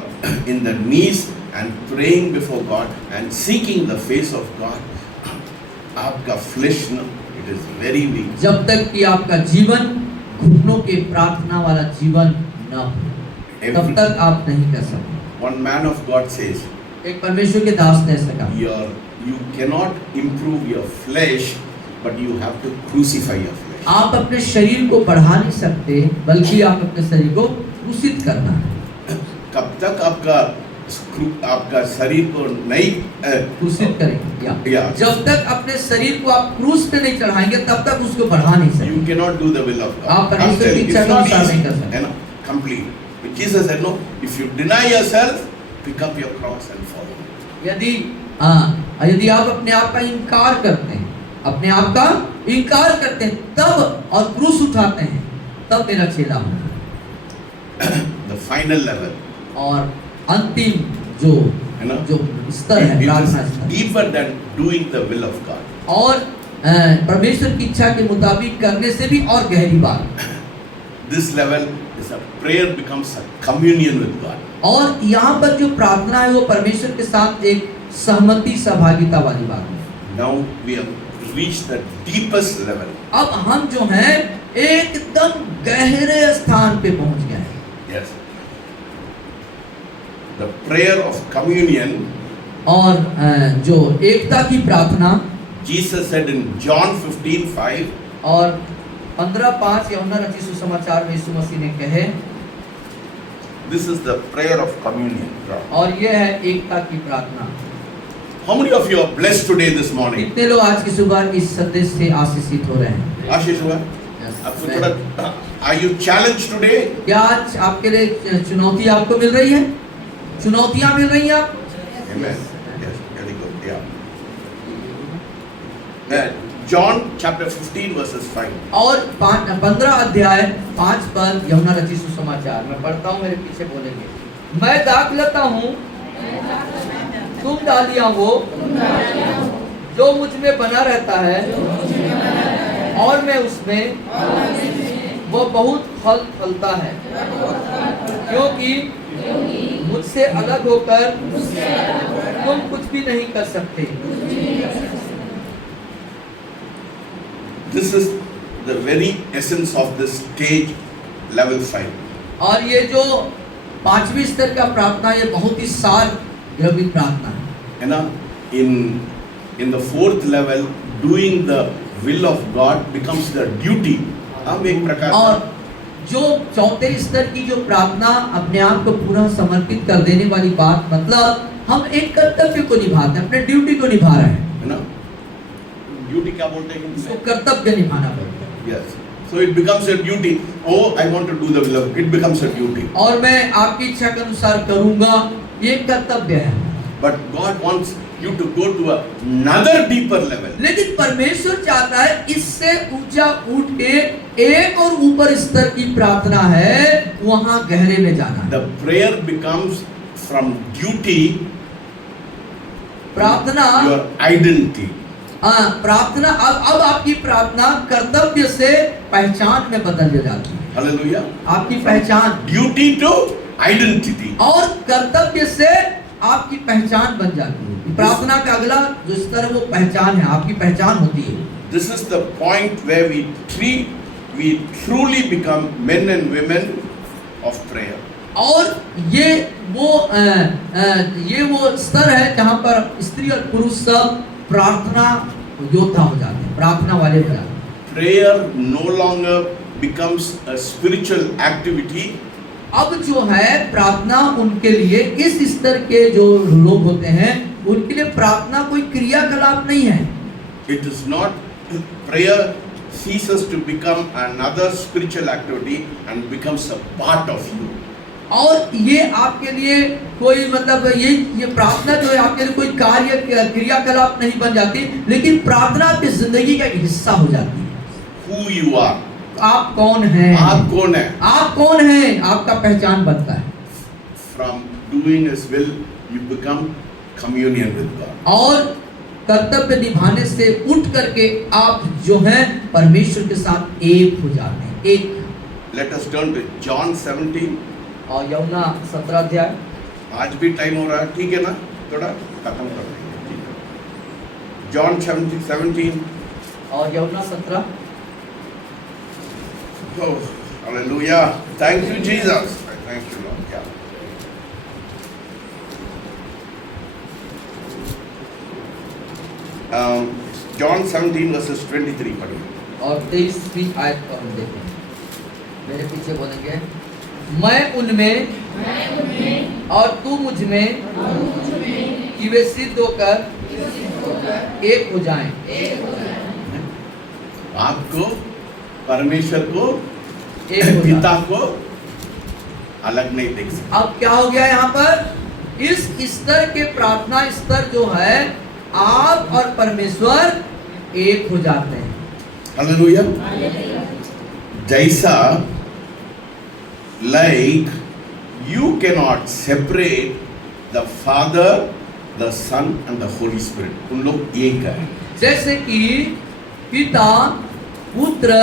in the knees and praying before God and seeking the face of God, आपका flesh, it is very weak. जब तक कि आपका जीवन घुटनों के प्रार्थना वाला जीवन न हो, तब तक आप नहीं कर सकते। One man of God says, एक परमेश्वर के दास ने ऐसा कहा, you cannot improve your flesh, but you have to crucify your flesh. आप अपने शरीर को बढ़ा नहीं सकते, बल्कि आप अपने शरीर को क्रूसित करना है। कब तक आपका आपका शरीर को नहीं क्रूसित करेंगे या जब तक अपने शरीर को आप क्रूस पे नहीं चढ़ाएंगे तब तक उसको बढ़ा नहीं you सकते। cannot do the will of God. आप परमेश्वर की इच्छा का अनुसार नहीं कर सकते। है ना, complete. But Jesus said no. If you deny yourself, pick up your cross and follow. यदि आप अपने आप का इनकार करते हैं, अपने आप का इनकार करते हैं तब और क्रूस उठाते हैं तब मेरा चेला होगा। The final level. और अंतिम जो है ना, जो स्तर है, it प्रार्थना is स्तर, deeper than doing the will of God. और परमेश्वर की इच्छा के मुताबिक करने से भी और गहरी बात। This level is a prayer becomes a communion with God. और यहाँ पर जो प्रार्थना है वो परमेश्वर के साथ एक सहमति सहभागिता वाली बात है। Now we have reached the deepest level. अब हम जो हैं एकदम गहरे स्थान पे पहुंच गए हैं। Yes. The prayer of communion. और जो एकता की प्रार्थना, Jesus said in John 15:5. और 15:5 यूहन्ना रचित सुसमाचार में यीशु मसीह ने कहे, This is the prayer of communion. और यह है एकता की प्रार्थना। How many of you are blessed today this morning? कितने लोग आज की सुबह इस संदेश से आशीषित हो रहे हैं? आशीष हुआ? आपको थोड़ा Are you challenged today? क्या आज आपके लिए चुनौती आपको मिल रही है? चुनौतियां मिल रही हैं आप? Amen. Yes, very good. Yeah. John chapter 15 verses 5. और 15 अध्याय 5 पर यूहन्ना रचित सुसमाचार मैं पढ़ता हूँ, मेरे पीछे बोलेंगे। मैं दाख लेता हूँ, तुम डालियां हो, जो मुझ में बना रहता है और मैं उसमें, वो बहुत फल फलता है, क्योंकि मुझसे अलग होकर तुम कुछ भी नहीं कर सकते। This is the very essence of this stage level 5. और ये जो 5वीं स्तर का प्रार्थना, ये बहुत ही सार द्रवित प्रार्थना है ना, in the 4th level doing the will of God becomes the duty. हम एक प्रकार और जो 4थे स्तर की जो प्रार्थना अपने आप को पूरा समर्पित कर देने वाली बात, मतलब हम एक कर्तव्य को निभाते हैं, अपने ड्यूटी को निभा रहे हैं, है ना, ड्यूटी क्या बोलते हैं हिंदी उसको में? कर्तव्य निभाना पड़ता है। Yes. So it becomes a duty. Oh, I want to do the will of God. It becomes a duty. और मैं आपकी इच्छा के अनुसार करूंगा, ये कर्तव्य है। But God wants you to go to another deeper level. लेकिन परमेश्वर चाहता है इससे ऊंचा उठ के एक और ऊपर स्तर की प्रार्थना है, वहां गहरे में जाना। The prayer becomes from duty प्रार्थना your identity. प्रार्थना अब आपकी प्रार्थना कर्तव्य से पहचान में बदल जाती है। Hallelujah. आपकी पहचान, Duty to identity. और कर्तव्य से आपकी पहचान बन जाती है। प्रार्थना का अगला जो स्तर है वो पहचान है, आपकी पहचान होती है। This is the point where we truly become men and women of prayer. और ये वो स्तर है जहाँ पर स्त्री और पुरुष सब प्रार्थना योद्धा हो जाते हैं, प्रार्थना वाले हो जाते हैं। Prayer no longer becomes a spiritual activity. अब जो है प्रार्थना उनके लिए, इस स्तर के जो लोग होते हैं उनके लिए प्रार्थना कोई क्रियाकलाप नहीं है। It is not, prayer ceases to become another spiritual activity and becomes a part of you. और ये आपके लिए कोई मतलब ये प्रार्थना जो है आपके लिए कोई कार्य क्रियाकलाप नहीं बन जाती, लेकिन प्रार्थना आपकी जिंदगी का एक हिस्सा हो जाती है। Who you are. आप कौन हैं? आप कौन है? आप कौन हैं? आपका पहचान बनता है। From doing His will, you become communion with God. और कर्तव्य निभाने से उठ करके आप जो हैं परमेश्वर के साथ एक हो जाते हैं। एक। Let us turn to John 17. और यूहन्ना 17 अध्याय। आज भी टाइम हो रहा है, ठीक है ना, थोड़ा खत्म कर देंगे, ठीक है। John 17. और यूहन्ना 17। Oh, hallelujah. Thank you, Jesus. Thank you, Lord. Yeah. John 17 verses 23 पढ़िए। और 23वीं आयत को हम देखें। मेरे पीछे बोलेंगे, मैं उनमें और तू मुझ में कि वे सिद्ध होकर एक हो जाएं। आपको परमेश्वर को एक हो पिता जाएं। को अलग नहीं देख सकते। अब क्या हो गया यहाँ पर? इस स्तर के प्रार्थना स्तर जो है, आप और परमेश्वर एक हो जाते हैं। हालेलुया। जैसा like you cannot separate the Father, the Son and the Holy Spirit. उन लोग एक है। जैसे कि पिता, पुत्र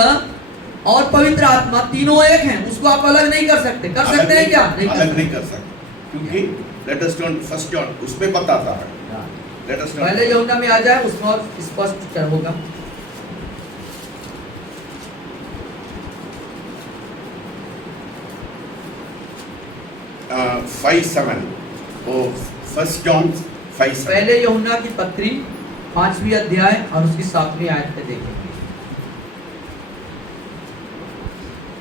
और पवित्र आत्मा तीनों एक हैं, उसको आप अलग नहीं कर सकते। कर सकते हैं क्या? नहीं कर अलग सकते। नहीं कर सकते, क्योंकि let us turn first John, उसमें बताता है। Let us turn पहले यूहन्ना में आ जाए, उसमें और स्पष्ट होगा। uh, 5:7 or First John 5:7। पहले यूहन्ना की पत्री 5वीं अध्याय और उसकी 7वीं आयत पे देखेंगे।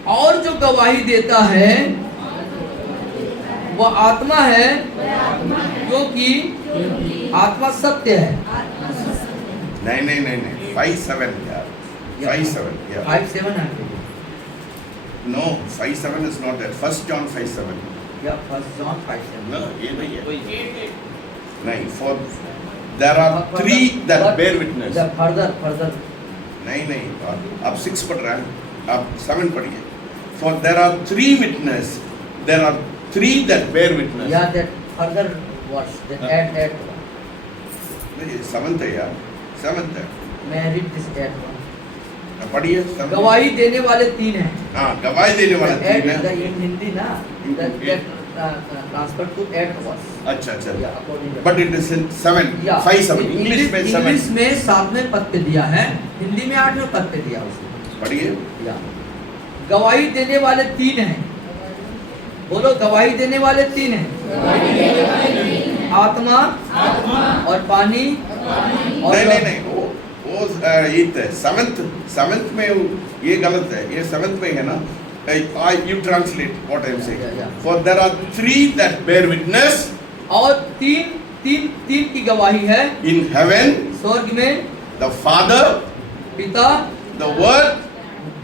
और जो गवाही देता है वह आत्मा है, क्योंकि आत्मा सत्य है। नहीं 5:7 यार, 5:7 यार। 5:7 है No, 5:7 is not that. First John 5:7। या फर्स्ट जॉन 5:7। No, ये नहीं है। नहीं, for there are three that bear witness। Further नहीं, आप 6 पढ़ रहे हैं, आप 7 पढ़िए। For there are three witness, there are three that bear witness। या that further words that at नहीं, 7th है यार, 7th है। मैं रीड दिस एट पढ़िए 7। गवाही देने वाले तीन हैं। हाँ, गवाही देने वाले तीन है। in Hindi ना, that transfer to 8 words। अच्छा, Yeah, according to- but it is in 7, Yeah, 5:7। English में 7 इंग्लिश में 7वें पद पे दिया है, हिंदी में 8वें पद पे दिया उसने। पढ़िए। या गवाही देने वाले तीन हैं। बोलो, गवाही देने वाले तीन हैं। आत्मा और पानी और नहीं, वो 8th है। 7th में ये गलत है, ये 7th में है ना। You translate what I am saying। Yeah. For there are three that bear witness और तीन की गवाही है in heaven, स्वर्ग में, the Father, पिता, the Word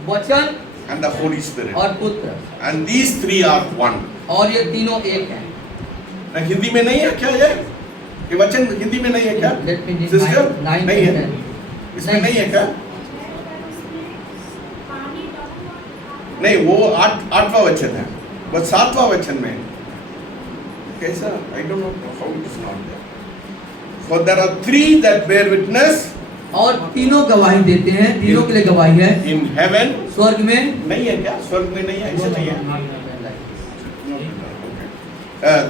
वचन and the Holy Spirit। और पुत्र, And these three are one। और ये तीनों एक हैं। हिंदी में नहीं है क्या ये वचन हिंदी में नहीं है क्या? Let me read सिस्टर, 9 नहीं है, 10। इसमें नहीं है क्या? पानी डालूंगा। नहीं, वो 8वां वचन है, वो 7वां वचन में कैसा? I don't know how it is not there। For there are three that bear witness और तीनों गवाही देते हैं, तीनों के लिए गवाही है। in heaven। स्वर्ग में नहीं है क्या? स्वर्ग में नहीं है, ऐसे नहीं है।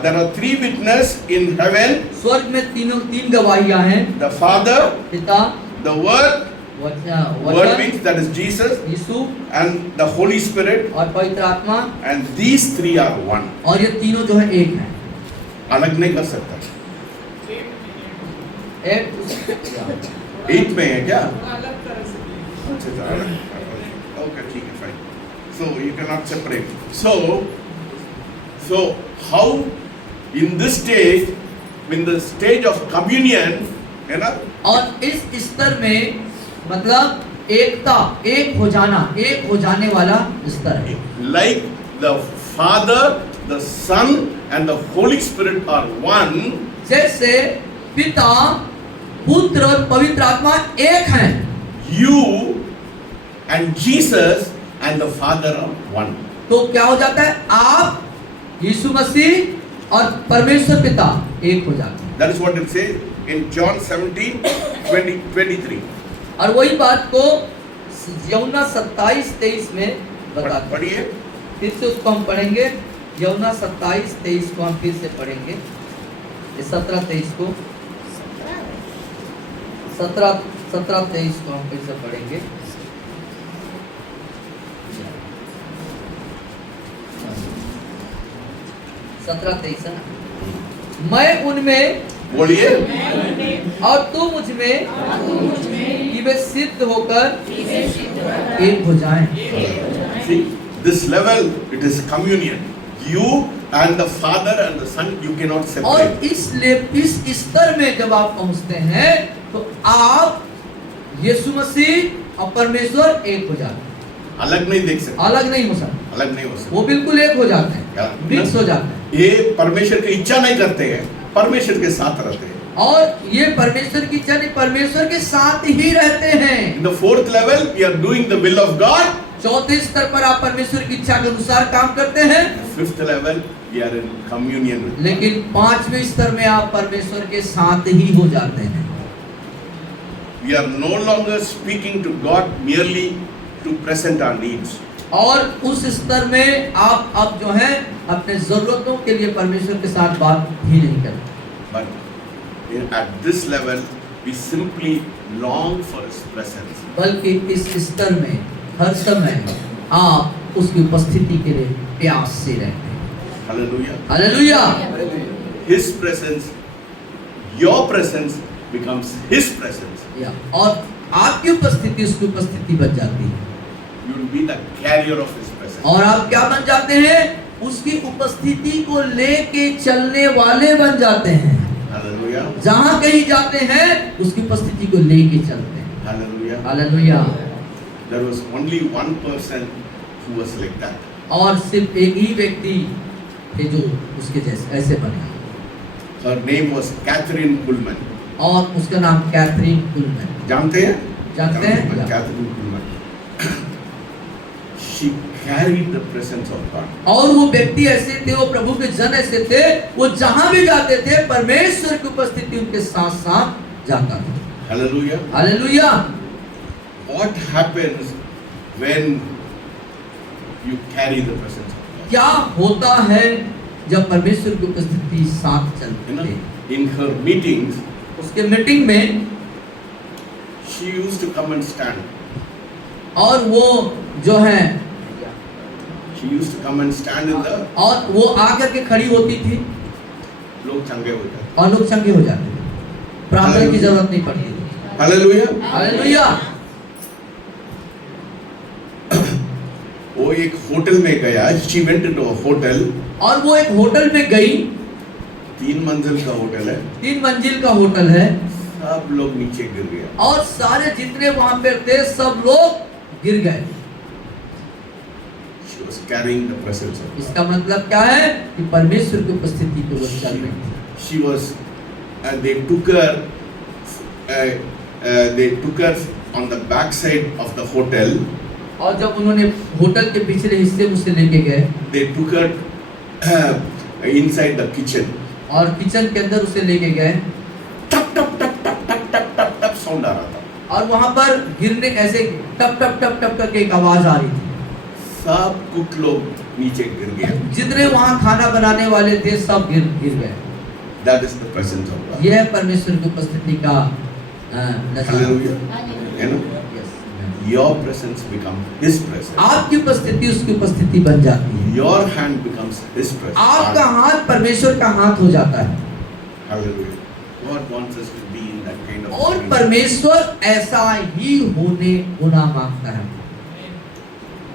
There are three witness in heaven। स्वर्ग में तीन गवाहियां हैं। The Father, पिता, the Word, Word वचन, means that is Jesus, Yeshu and the Holy Spirit, और पवित्र आत्मा, and these three are one। और ये तीनों जो है एक हैं। अलग नहीं कर सकता। एक 8 में है क्या? अच्छा, अलग। Okay, ठीक है, fine। So you cannot separate। So how in this stage, in the stage of communion, है ना? और इस स्तर में मतलब एकता, एक हो जाना, एक हो जाने वाला स्तर है। Like the Father, the Son, and the Holy Spirit are one। जैसे पिता, पुत्र और पवित्र आत्मा एक हैं। You and Jesus and the Father are one। तो क्या हो जाता है? आप, यीशु मसीह और परमेश्वर पिता एक हो जाते हैं। That is what it says in John 17:23। और वही बात को यूहन्ना 27:23 में बताते हैं। पढ़िए। फिर से उसको हम पढ़ेंगे। यूहन्ना 27:23 को हम फिर से पढ़ेंगे। 17:23 को 17:23 को हम फिर से पढ़ेंगे। मैं उनमें बोलिए। और तू मुझ में कि वे सिद्ध होकर एक हो जाएं। See, this level it is communion। You And the Father and the Son, you cannot और separate. इस स्तर में जब आप पहुंचते हैं तो आप यीशु मसीह और परमेश्वर एक हो जाते हैं, अलग नहीं देख सकते, अलग नहीं हो सकते, अलग नहीं हो सकते। वो बिल्कुल एक हो जाते हैं, क्या? मिक्स हो जाते हैं। ये परमेश्वर की इच्छा नहीं करते हैं, परमेश्वर के साथ रहते हैं। और ये परमेश्वर की इच्छा नहीं, परमेश्वर के साथ ही रहते हैं। In the fourth level, we are doing the will of God. चौथे स्तर पर आप परमेश्वर की इच्छा के अनुसार काम करते हैं, Fifth level, we are in communion with God. लेकिन पांचवें स्तर में आप परमेश्वर के साथ ही हो जाते हैं। We are no longer speaking to God merely to present our needs. और उस स्तर में आप अब जो है अपने जरूरतों के लिए परमेश्वर के साथ बात ही नहीं करते, But at this level, we simply long for His presence. बल्कि इस स्तर में हर समय आप उसकी उपस्थिति के लिए प्यास से रहते हैं। Hallelujah. Hallelujah. His presence, your presence becomes His presence. या और आपकी उपस्थिति उसकी उपस्थिति बन जाती है, You will be the carrier of His presence. और आप क्या बन जाते हैं? उसकी उपस्थिति को लेके चलने वाले बन जाते हैं। Hallelujah. जहां कहीं जाते हैं उसकी उपस्थिति को लेके चलते हैं। Hallelujah. Hallelujah. There was only one person who was like that. और सिर्फ एक ही व्यक्ति थे जो उसके जैसे ऐसे बने, Her name was Catherine Pullman. और उसका नाम कैथरीन कुलमैन। जानते हैं? जानते हैं? या। Catherine Pullman. She carried the presence of God. और वो व्यक्ति ऐसे थे, वो प्रभु के जन ऐसे थे, वो जहां भी जाते थे परमेश्वर की उपस्थिति उनके साथ साथ जाता था। Hallelujah. Hallelujah. What happens when you carry the presence of God? क्या होता है जब परमेश्वर की उपस्थिति साथ You चलती know, है? in her meetings, उसके मीटिंग में she used to come and stand. और वो जो है She used to come and stand in the. और वो आकर के खड़ी होती थी लोग चंगे हो जाते. और लोग चंगे हो जाते थे, प्रार्थना की जरूरत नहीं पड़ती थी। Hallelujah. हालेलुया। वो एक होटल में गया. She went into a hotel. और वो एक होटल में गई, 3 मंजिल का होटल है. 3 मंजिल का होटल है, सब लोग नीचे गिर गए. और सारे जितने वहां पे थे सब लोग गिर गए। She was carrying the presence of God. इसका मतलब क्या है कि परमेश्वर की उपस्थिति को वो चल रही थी। She was. They took her. They took her on the back side of the hotel. और जब उन्होंने होटल के पिछले हिस्से में उसे लेके गए They took her inside the kitchen. और किचन के अंदर उसे लेके गए, टप टप टप टप टप टप टप टप साउंड आ रहा था. और वहां पर गिरने ऐसे टप टप टप टप करके एक आवाज आ रही थी। सब कुछ लोग नीचे गिर गए. जितने वहां खाना बनाने वाले थे सब गिर गए। That is the presence of God. यह है परमेश्वर की उपस्थिति का नजारा। Hallelujah. You know, Yes. your presence becomes His presence. आपकी उपस्थिति उसकी उपस्थिति बन जाती है, Your hand becomes His presence. आपका हाथ परमेश्वर का हाथ हो जाता है, Hallelujah. God wants us to be in that kind of. और feeling. परमेश्वर ऐसा ही होना मांगता है।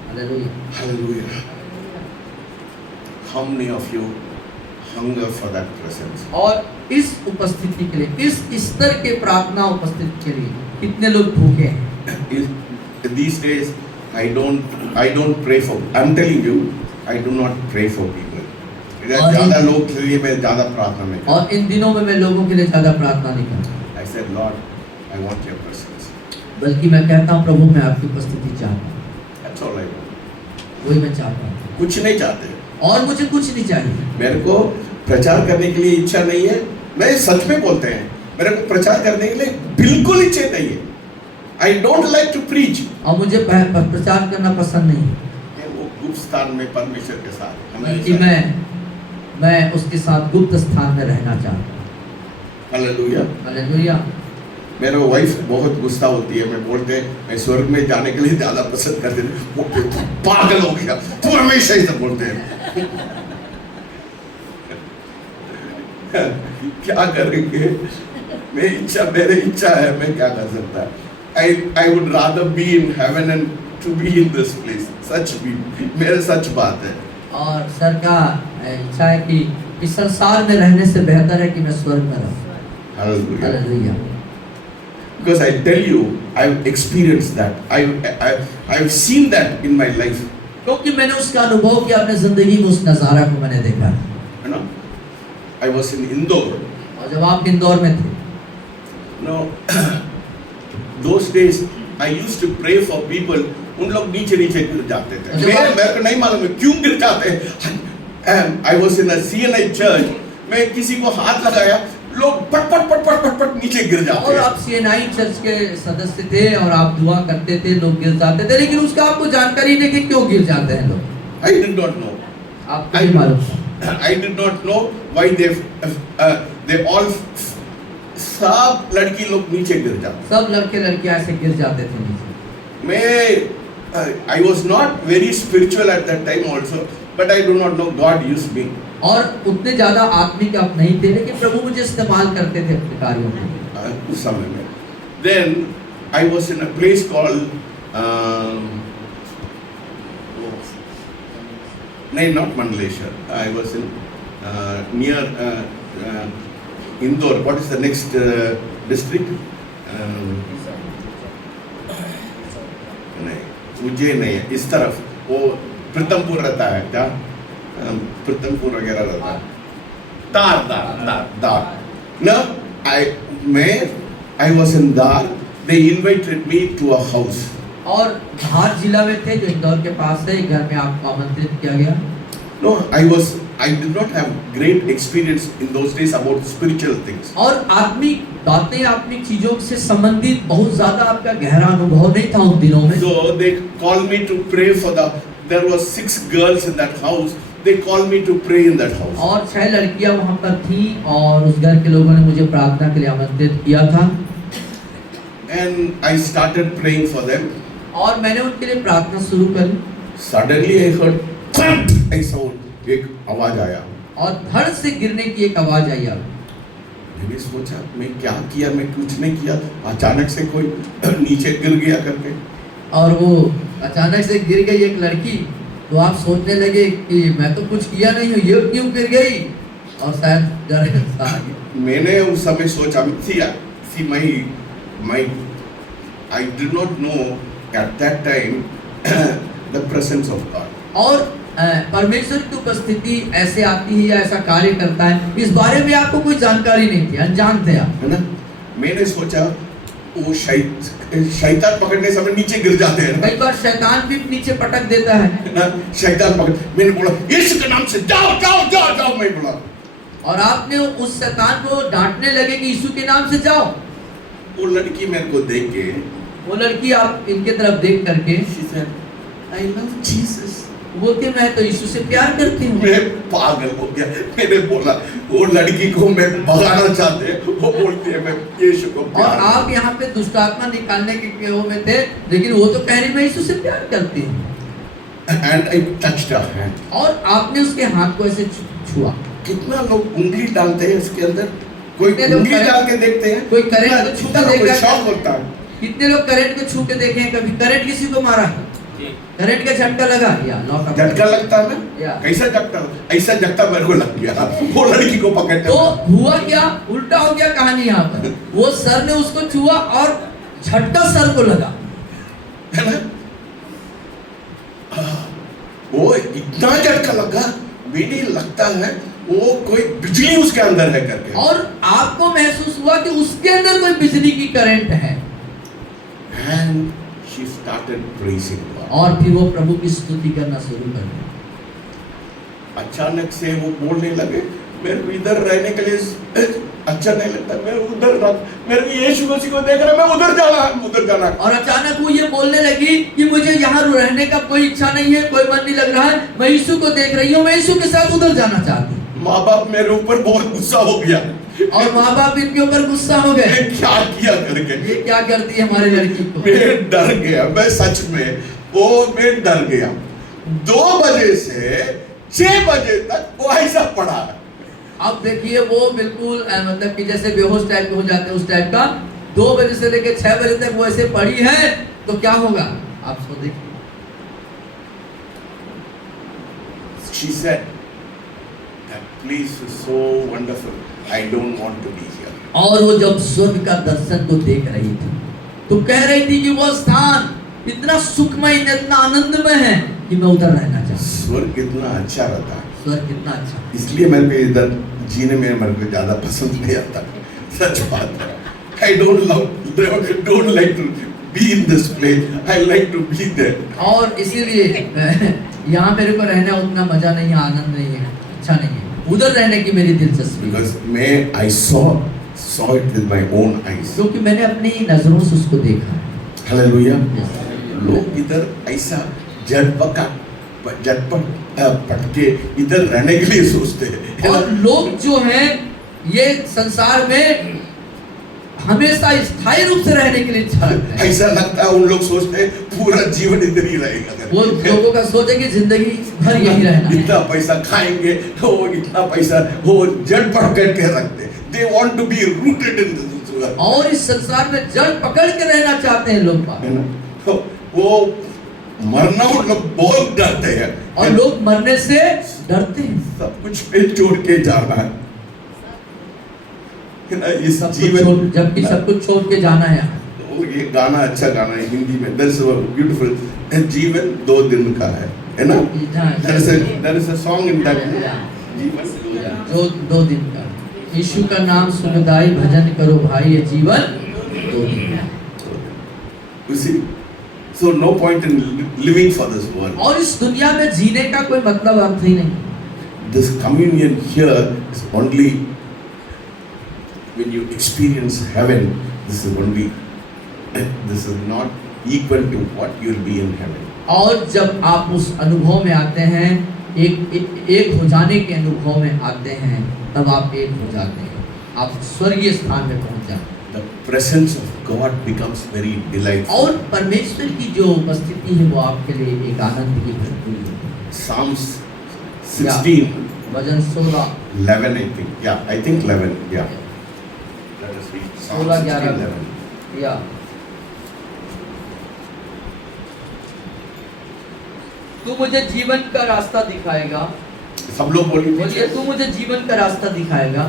Hallelujah. Hallelujah. How many of you hunger for that presence? और इस उपस्थिति के लिए, इस स्तर के प्रार्थना उपस्थिति के लिए कितने लोग भूखे हैं? These days, I don't pray for. I'm telling you, I do not pray for people. और ज़्यादा लोग के लिए मैं ज़्यादा प्रार्थना नहीं करता. और इन दिनों में मैं लोगों के लिए ज्यादा प्रार्थना नहीं करता, I said, Lord, I want your presence. बल्कि मैं कहता हूँ प्रभु मैं आपकी उपस्थिति चाहता हूँ, That's all I want. वही मैं चाहता हूँ, कुछ नहीं चाहते. और मुझे कुछ नहीं चाहिए। मेरे को प्रचार करने के लिए इच्छा नहीं है. मैं सच में बोलते हैं, मेरे को प्रचार करने के लिए बिल्कुल इच्छा नहीं है. I don't like to preach. और मुझे प्रचार करना पसंद नहीं है, मैं वो गुप्त स्थान में परमेश्वर के साथ बल्कि हमेशा. मैं उसके साथ गुप्त स्थान में रहना चाहता हूँ। हालेलुया. हालेलुया। मेरे वाइफ बहुत गुस्सा होती है. मैं बोलते हैं मैं स्वर्ग में जाने के लिए ज़्यादा पसंद करते हैं. वो पागल हो गया, तुम हमेशा ही सब बोलते हैं. क्या करेंगे? मेरी इच्छा है, मैं क्या कर सकता है. I would rather be in heaven and to be in this place. सच भी मेरे सच बात है. और सर का इच्छा है कि इस संसार में रहने से बेहतर है कि मैं स्वर्ग में रहूं। Hallelujah. Hallelujah. Because I tell you, I've experienced that. I've seen that in my life. क्योंकि मैंने उसका अनुभव किया, अपने जिंदगी में उस नजारा को मैंने देखा। You know, I was in Indore. और जब आप इंदौर में थे, No, those days I used to pray for people. उन लोग नीचे नीचे गिर जाते थे। मेरे को नहीं मालूम है क्यों गिर जाते हैं। I was in a CNI church. मैं किसी को हाथ लगाया, लोग पट पट पट पट पट पट नीचे गिर जाते और हैं। आप सीएनआई चर्च के सदस्य थे और आप दुआ करते थे, लोग गिर जाते थे, लेकिन उसका आपको जानकारी नहीं कि क्यों गिर जाते हैं लोग। I did not know. आपको नहीं मालूम था। I did not know why they all सब लड़की लोग नीचे गिर जाते। सब लड़के लड़कियां ऐसे गिर जाते थे नीचे। मैं I was not very spiritual at that time also, but I do not know God used me. और उतने ज्यादा आत्मिक आप नहीं थे, लेकिन प्रभु मुझे इस्तेमाल करते थे अपने कार्यों में। उस समय में then I was in a place called not Mandaleshwar. I was in near Indore. What is the next district? नहीं, उज्जैन नहीं है, इस तरफ वो प्रीतमपुर रहता है क्या? प्रीतमपुर वगैरह रहता है। दार। No, I was in Dar. They invited me to a house. और धार जिला में थे जो इंदौर के पास है, घर में आपको आमंत्रित किया गया। No, I did not have great experience in those days about spiritual things. और आत्मिक बातें, आत्मिक चीजों से संबंधित बहुत ज्यादा आपका गहरा अनुभव नहीं था उन दिनों में। So they called me to pray for there was 6 girls in that house. They called me to pray in that house. और 6 लड़कियां वहां पर थी और उस घर के लोगों ने मुझे प्रार्थना के लिए आमंत्रित किया था। And I started praying for them. और मैंने उनके लिए प्रार्थना शुरू करी। Suddenly I heard thump, ऐसा एक आवाज आया। और धड़ से गिरने की एक आवाज आई। मैंने सोचा मैं क्या किया, मैं कुछ नहीं किया, अचानक से कोई नीचे गिर गया करके। और वो अचानक से गिर गई एक लड़की, तो आप सोचने लगे कि मैं तो कुछ किया नहीं हूँ, ये क्यों गिर गई, और शायद डर आ गया। मैंने उस समय सोचा I did not know at that time the presence of God. और परमेश्वर की उपस्थिति ऐसे आती है या ऐसा कार्य करता है, इस बारे में आपको कोई जानकारी नहीं थी, अनजान थे आप, है ना। मैंने सोचा वो शैतान पकड़ने समय नीचे गिर जाते हैं। कई बार शैतान भी नीचे पटक देता है ना, शैतान पकड़, मैंने बोला यीशु के नाम से जाओ जाओ जाओ जाओ, मैं बोला। और आपने उस शैतान को डांटने लगे कि यीशु के नाम से जाओ। वो लड़की मेरे को देख के, वो लड़की आप इनके तरफ देख करके she said, I love Jesus. बोलती मैं तो यीशु से प्यार करती हूँ। मैं पागल हो गया। मैंने बोला वो लड़की को मैं भगाना चाहते हैं, वो बोलती है मैं यीशु को प्यार। और आप यहाँ पे दुष्ट आत्मा निकालने के वो में थे, लेकिन वो तो कह रही मैं यीशु से प्यार करती हूँ। And I touched her hand. और आपने उसके हाथ को ऐसे छुआ। कितना लोग उंगली डालते हैं इसके अंदर, कोई कितने लोग उंगली डाल के देखते हैं, कोई करंट को छू के देखा है? शौक होता है। कितने लोग करंट को छू के देखे हैं? कभी करंट किसी को मारा है? करंट का झटका लगा या लॉक झटका लगता है या। ना, कैसा झटका? ऐसा झटका मेरे को लग गया, वो लड़की को पकड़ते। तो हुआ क्या, उल्टा हो गया कहानी यहाँ पर। वो सर ने उसको छुआ और झटका सर को लगा, है ना। वो इतना झटका लगा, मुझे लगता है वो कोई बिजली उसके अंदर है करके। और आपको महसूस हुआ कि उसके अंदर कोई बिजली की करंट है। And she started praising God. और फिर वो प्रभु की स्तुति करना शुरू कर दिया। अचानक से वो बोलने लगे, मेरे को इधर रहने के लिए अच्छा नहीं लगता, मैं उधर, मेरे को यीशु मसीह को देख रहा है, मैं उधर जाना। और अचानक वो ये बोलने लगी कि मुझे यहाँ रहने का कोई इच्छा नहीं है, कोई मन नहीं लग रहा है, मैं यीशु को देख रही हूँ, मैं यीशु के साथ उधर जाना चाहती हूँ। माँ बाप मेरे ऊपर बहुत गुस्सा हो गया, और माँ बाप इनके ऊपर गुस्सा हो गए, क्या किया करके, ये क्या करती है हमारी लड़की को। मैं डर गया, मैं सच में मैं डर गया। 2 बजे से 6 बजे तक वो ऐसा पड़ा। अब देखिए वो बिल्कुल मतलब कि जैसे बेहोश टाइप हो जाते हैं उस टाइप का। 2 बजे से लेकर 6 बजे तक वो ऐसे पड़ी है, तो क्या होगा आप उसको देखिए। She said, place is so wonderful. I don't want to be here. और वो जब स्वर्ग का दर्शन को देख रही थी तो कह रही थी कि वो स्थान इतना सुखमय, इतना आनंदमय है कि मैं उधर रहना चाहती हूँ। स्वर्ग कितना अच्छा रहता है, स्वर्ग कितना अच्छा। इसलिए मेरे को इधर जीने में मेरे को ज्यादा पसंद नहीं आता, सच बात है। I don't like to be in this place. I like to be there. और इसीलिए यहाँ मेरे को रहना उतना मजा नहीं है, आनंद नहीं है, अच्छा नहीं है। उधर रहने की मेरी दिलचस्पी है। Because I saw it with my own eyes. क्योंकि मैंने अपनी नजरों से उसको देखा है। Hallelujah. लोग इधर ऐसा झटपट के इधर रहने के लिए सोचते हैं। और लोग जो हैं ये संसार में हमेशा स्थायी रूप से रहने के लिए इच्छा रखते हैं। ऐसा लगता है उन लोग सोचते हैं पूरा जीवन इधर ही रहेगा। वो लोगों का सोच है कि जिंदगी भर यही रहना है। इतना पैसा खाएंगे, वो इतना पैसा वो झटपट करके रखते हैं। They want to be rooted in this world. और इस संसार में जड़ पकड़ के रहना चाहते हैं लोग। है ना? तो वो मरना उन लोग बहुत डरते हैं। और लोग मरने से डरते हैं। सब कुछ पे छोड़ के जाना है ना, इस जीवन जबकि सब कुछ छोड़ के जाना है। तो ये गाना अच्छा गाना है हिंदी में, There's a beautiful जीवन 2 दिन का है ना? There is a song in that. जीवन 2 दिन। जो 2 दिन का। यीशु का नाम सुखदाई भजन करो भाई, ये जीवन 2 दिन का। You see, so no point in living for this world. और इस दुनिया में जीने का कोई मतलब अर्थ ही नहीं। This communion here is only when you experience heaven. This is not equal to what you'll be in heaven. और जब आप उस अनुभव में आते हैं, एक हो जाने के अनुभव में आते हैं, तब आप एक हो जाते हैं, आप स्वर्गीय स्थान में पहुंच जाते हैं। The presence of God becomes very delightful. और परमेश्वर की जो उपस्थिति है वो आपके लिए एक आनंद की भरपूर है। Psalms 16, वजन 16, 11 I think. Yeah, I think 11. Yeah. Let us read Psalm 16, 16, 11. 11. या तू मुझे जीवन का रास्ता दिखाएगा। सब लोग बोलिए, तू मुझे जीवन का रास्ता दिखाएगा,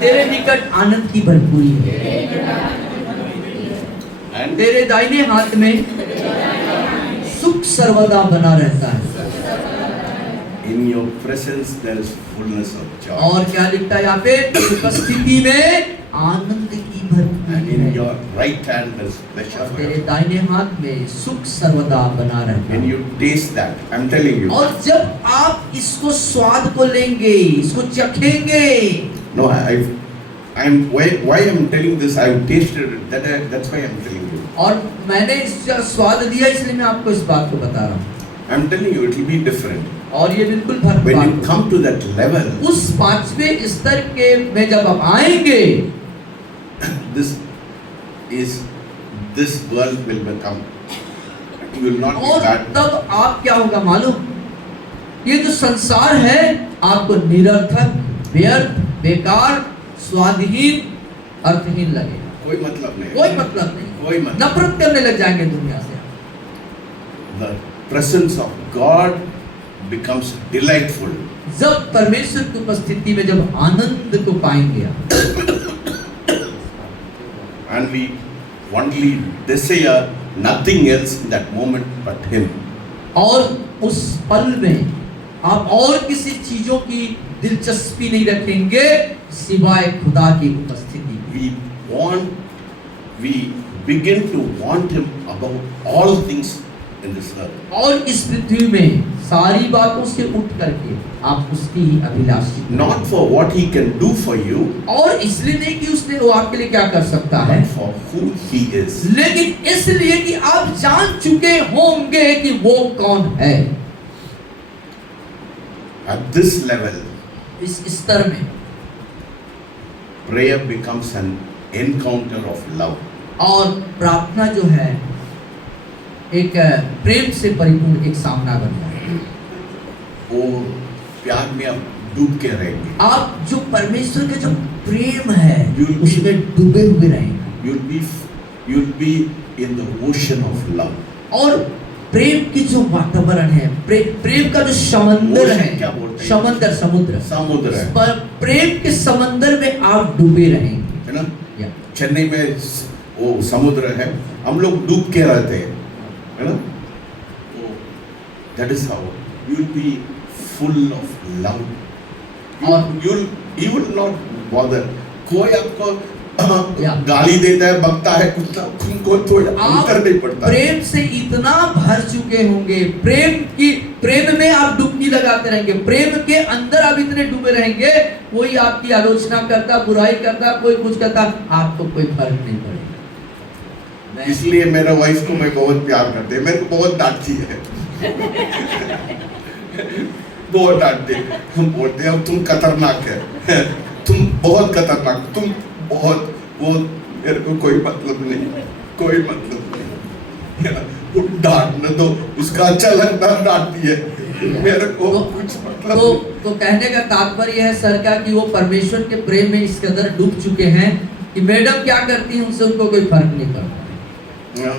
तेरे निकट आनंद की भरपूरी है, And तेरे दाहिने हाथ में सुख सर्वदा बना रहता है। in your presence there is fullness of joy. और क्या लिखता है यहाँ पे? उपस्थिति में आनंद की And भरपूरी in है। your right hand there is pleasure तेरे forever. दाहिने हाथ में सुख सर्वदा बना रहता When है। you taste that, I'm telling you. और जब आप इसको स्वाद को लेंगे, इसको चखेंगे, No, why I'm telling this, I've tasted it. That's why I'm telling you. और मैंने इसका स्वाद दिया इसलिए मैं आपको इस बात को बता रहा हूँ। I'm telling you, it will be different. और ये बिल्कुल फर्क When you बात है। come to that level, उस 5वें स्तर के में जब आप आएंगे, this world will become. You will not be और bad. तब आप क्या होगा मालूम? ये जो संसार है आपको निरर्थक, व्यर्थ, बेकार, स्वादहीन, अर्थहीन लगेगा। कोई मतलब नहीं। कोई मतलब नहीं। कोई मतलब। नफरत करने लग जाएंगे दुनिया से। The presence of God becomes delightful. जब परमेश्वर की उपस्थिति में जब आनंद को पाएंगे And we only desire nothing else in that moment but Him. और उस पल में आप और किसी चीजों की दिलचस्पी नहीं रखेंगे सिवाय खुदा की उपस्थिति। We begin to want Him above all things in this earth. और इस पृथ्वी में सारी बातों से उठ करके आप उसकी ही अभिलाषी। Not for what He can do for you, और इसलिए नहीं कि उसने वो आपके लिए क्या कर सकता है, but for who He is. लेकिन इसलिए कि आप जान चुके होंगे कि वो कौन है। At this level, इस स्तर में prayer becomes an encounter of love. और प्रार्थना जो है एक प्रेम से परिपूर्ण एक सामना बन जाए। वो प्यार में आप डूब के रहेंगे। आप जो परमेश्वर का जो प्रेम है उसमें डूबे हुए रहेंगे। You'll be in the ocean of love. और प्रेम की जो वातावरण है, प्रेम का जो समंदर Ocean है, क्या बोलते हैं? समंदर, समुद्र, समुद्र है, पर प्रेम के समंदर में आप डूबे रहेंगे। है ना? या चेन्नई में वो समुद्र है, हम लोग डूब के रहते हैं, है ना? That is how you will be full of love, you will not bother। कोई आपको Yeah. गाली देता है, बकता है, कुछ ना तुमको थोड़ा अंतर नहीं पड़ता। प्रेम से इतना भर चुके होंगे, प्रेम में आप डुबकी लगाते रहेंगे, प्रेम के अंदर आप इतने डूबे रहेंगे, कोई आपकी आलोचना करता, बुराई करता, कोई कुछ करता, आपको कोई फर्क नहीं पड़ेगा। इसलिए मेरे वाइफ को मैं बहुत प्यार करते हैं, मेरे को बहुत डांटती है बहुत डांटते हैं, हम बोलते हैं तुम खतरनाक है तुम बहुत खतरनाक, तुम बहुत, वो मेरे को कोई मतलब नहीं, कोई मतलब नहीं, वो डांटने दो, उसका अच्छा लगता है डांटती है, मेरे को कुछ मतलब तो कहने का तात्पर्य है सर का कि वो परमेश्वर के प्रेम में इस कदर डूब चुके हैं कि मैडम क्या करती है उनसे उनको कोई फर्क नहीं पड़ता।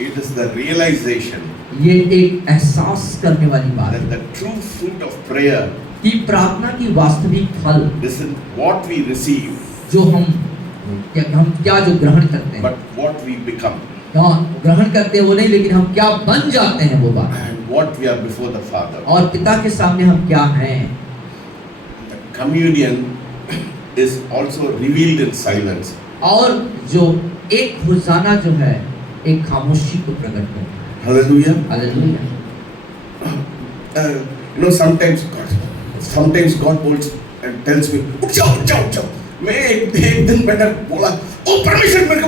इट इज द रियलाइजेशन, ये एक एहसास करने वाली बात है the true fruit of prayer कि प्रार्थना की वास्तविक फल इज व्हाट वी रिसीव, जो हम क्या जो ग्रहण करते हैं, बट व्हाट वी बिकम, ग्रहण करते हैं वो नहीं, लेकिन हम क्या बन जाते हैं वो बात, and what we are before the Father। और पिता के सामने हम क्या हैं। The communion is also revealed in silence। और जो एक होसाना जो है एक खामोशी को प्रकट करता है। Hallelujah। Hallelujah. You know, sometimes God holds and tells me, उठ जाओ। मैं एक दिन मैंने बोला, ओ परमेश्वर मेरे को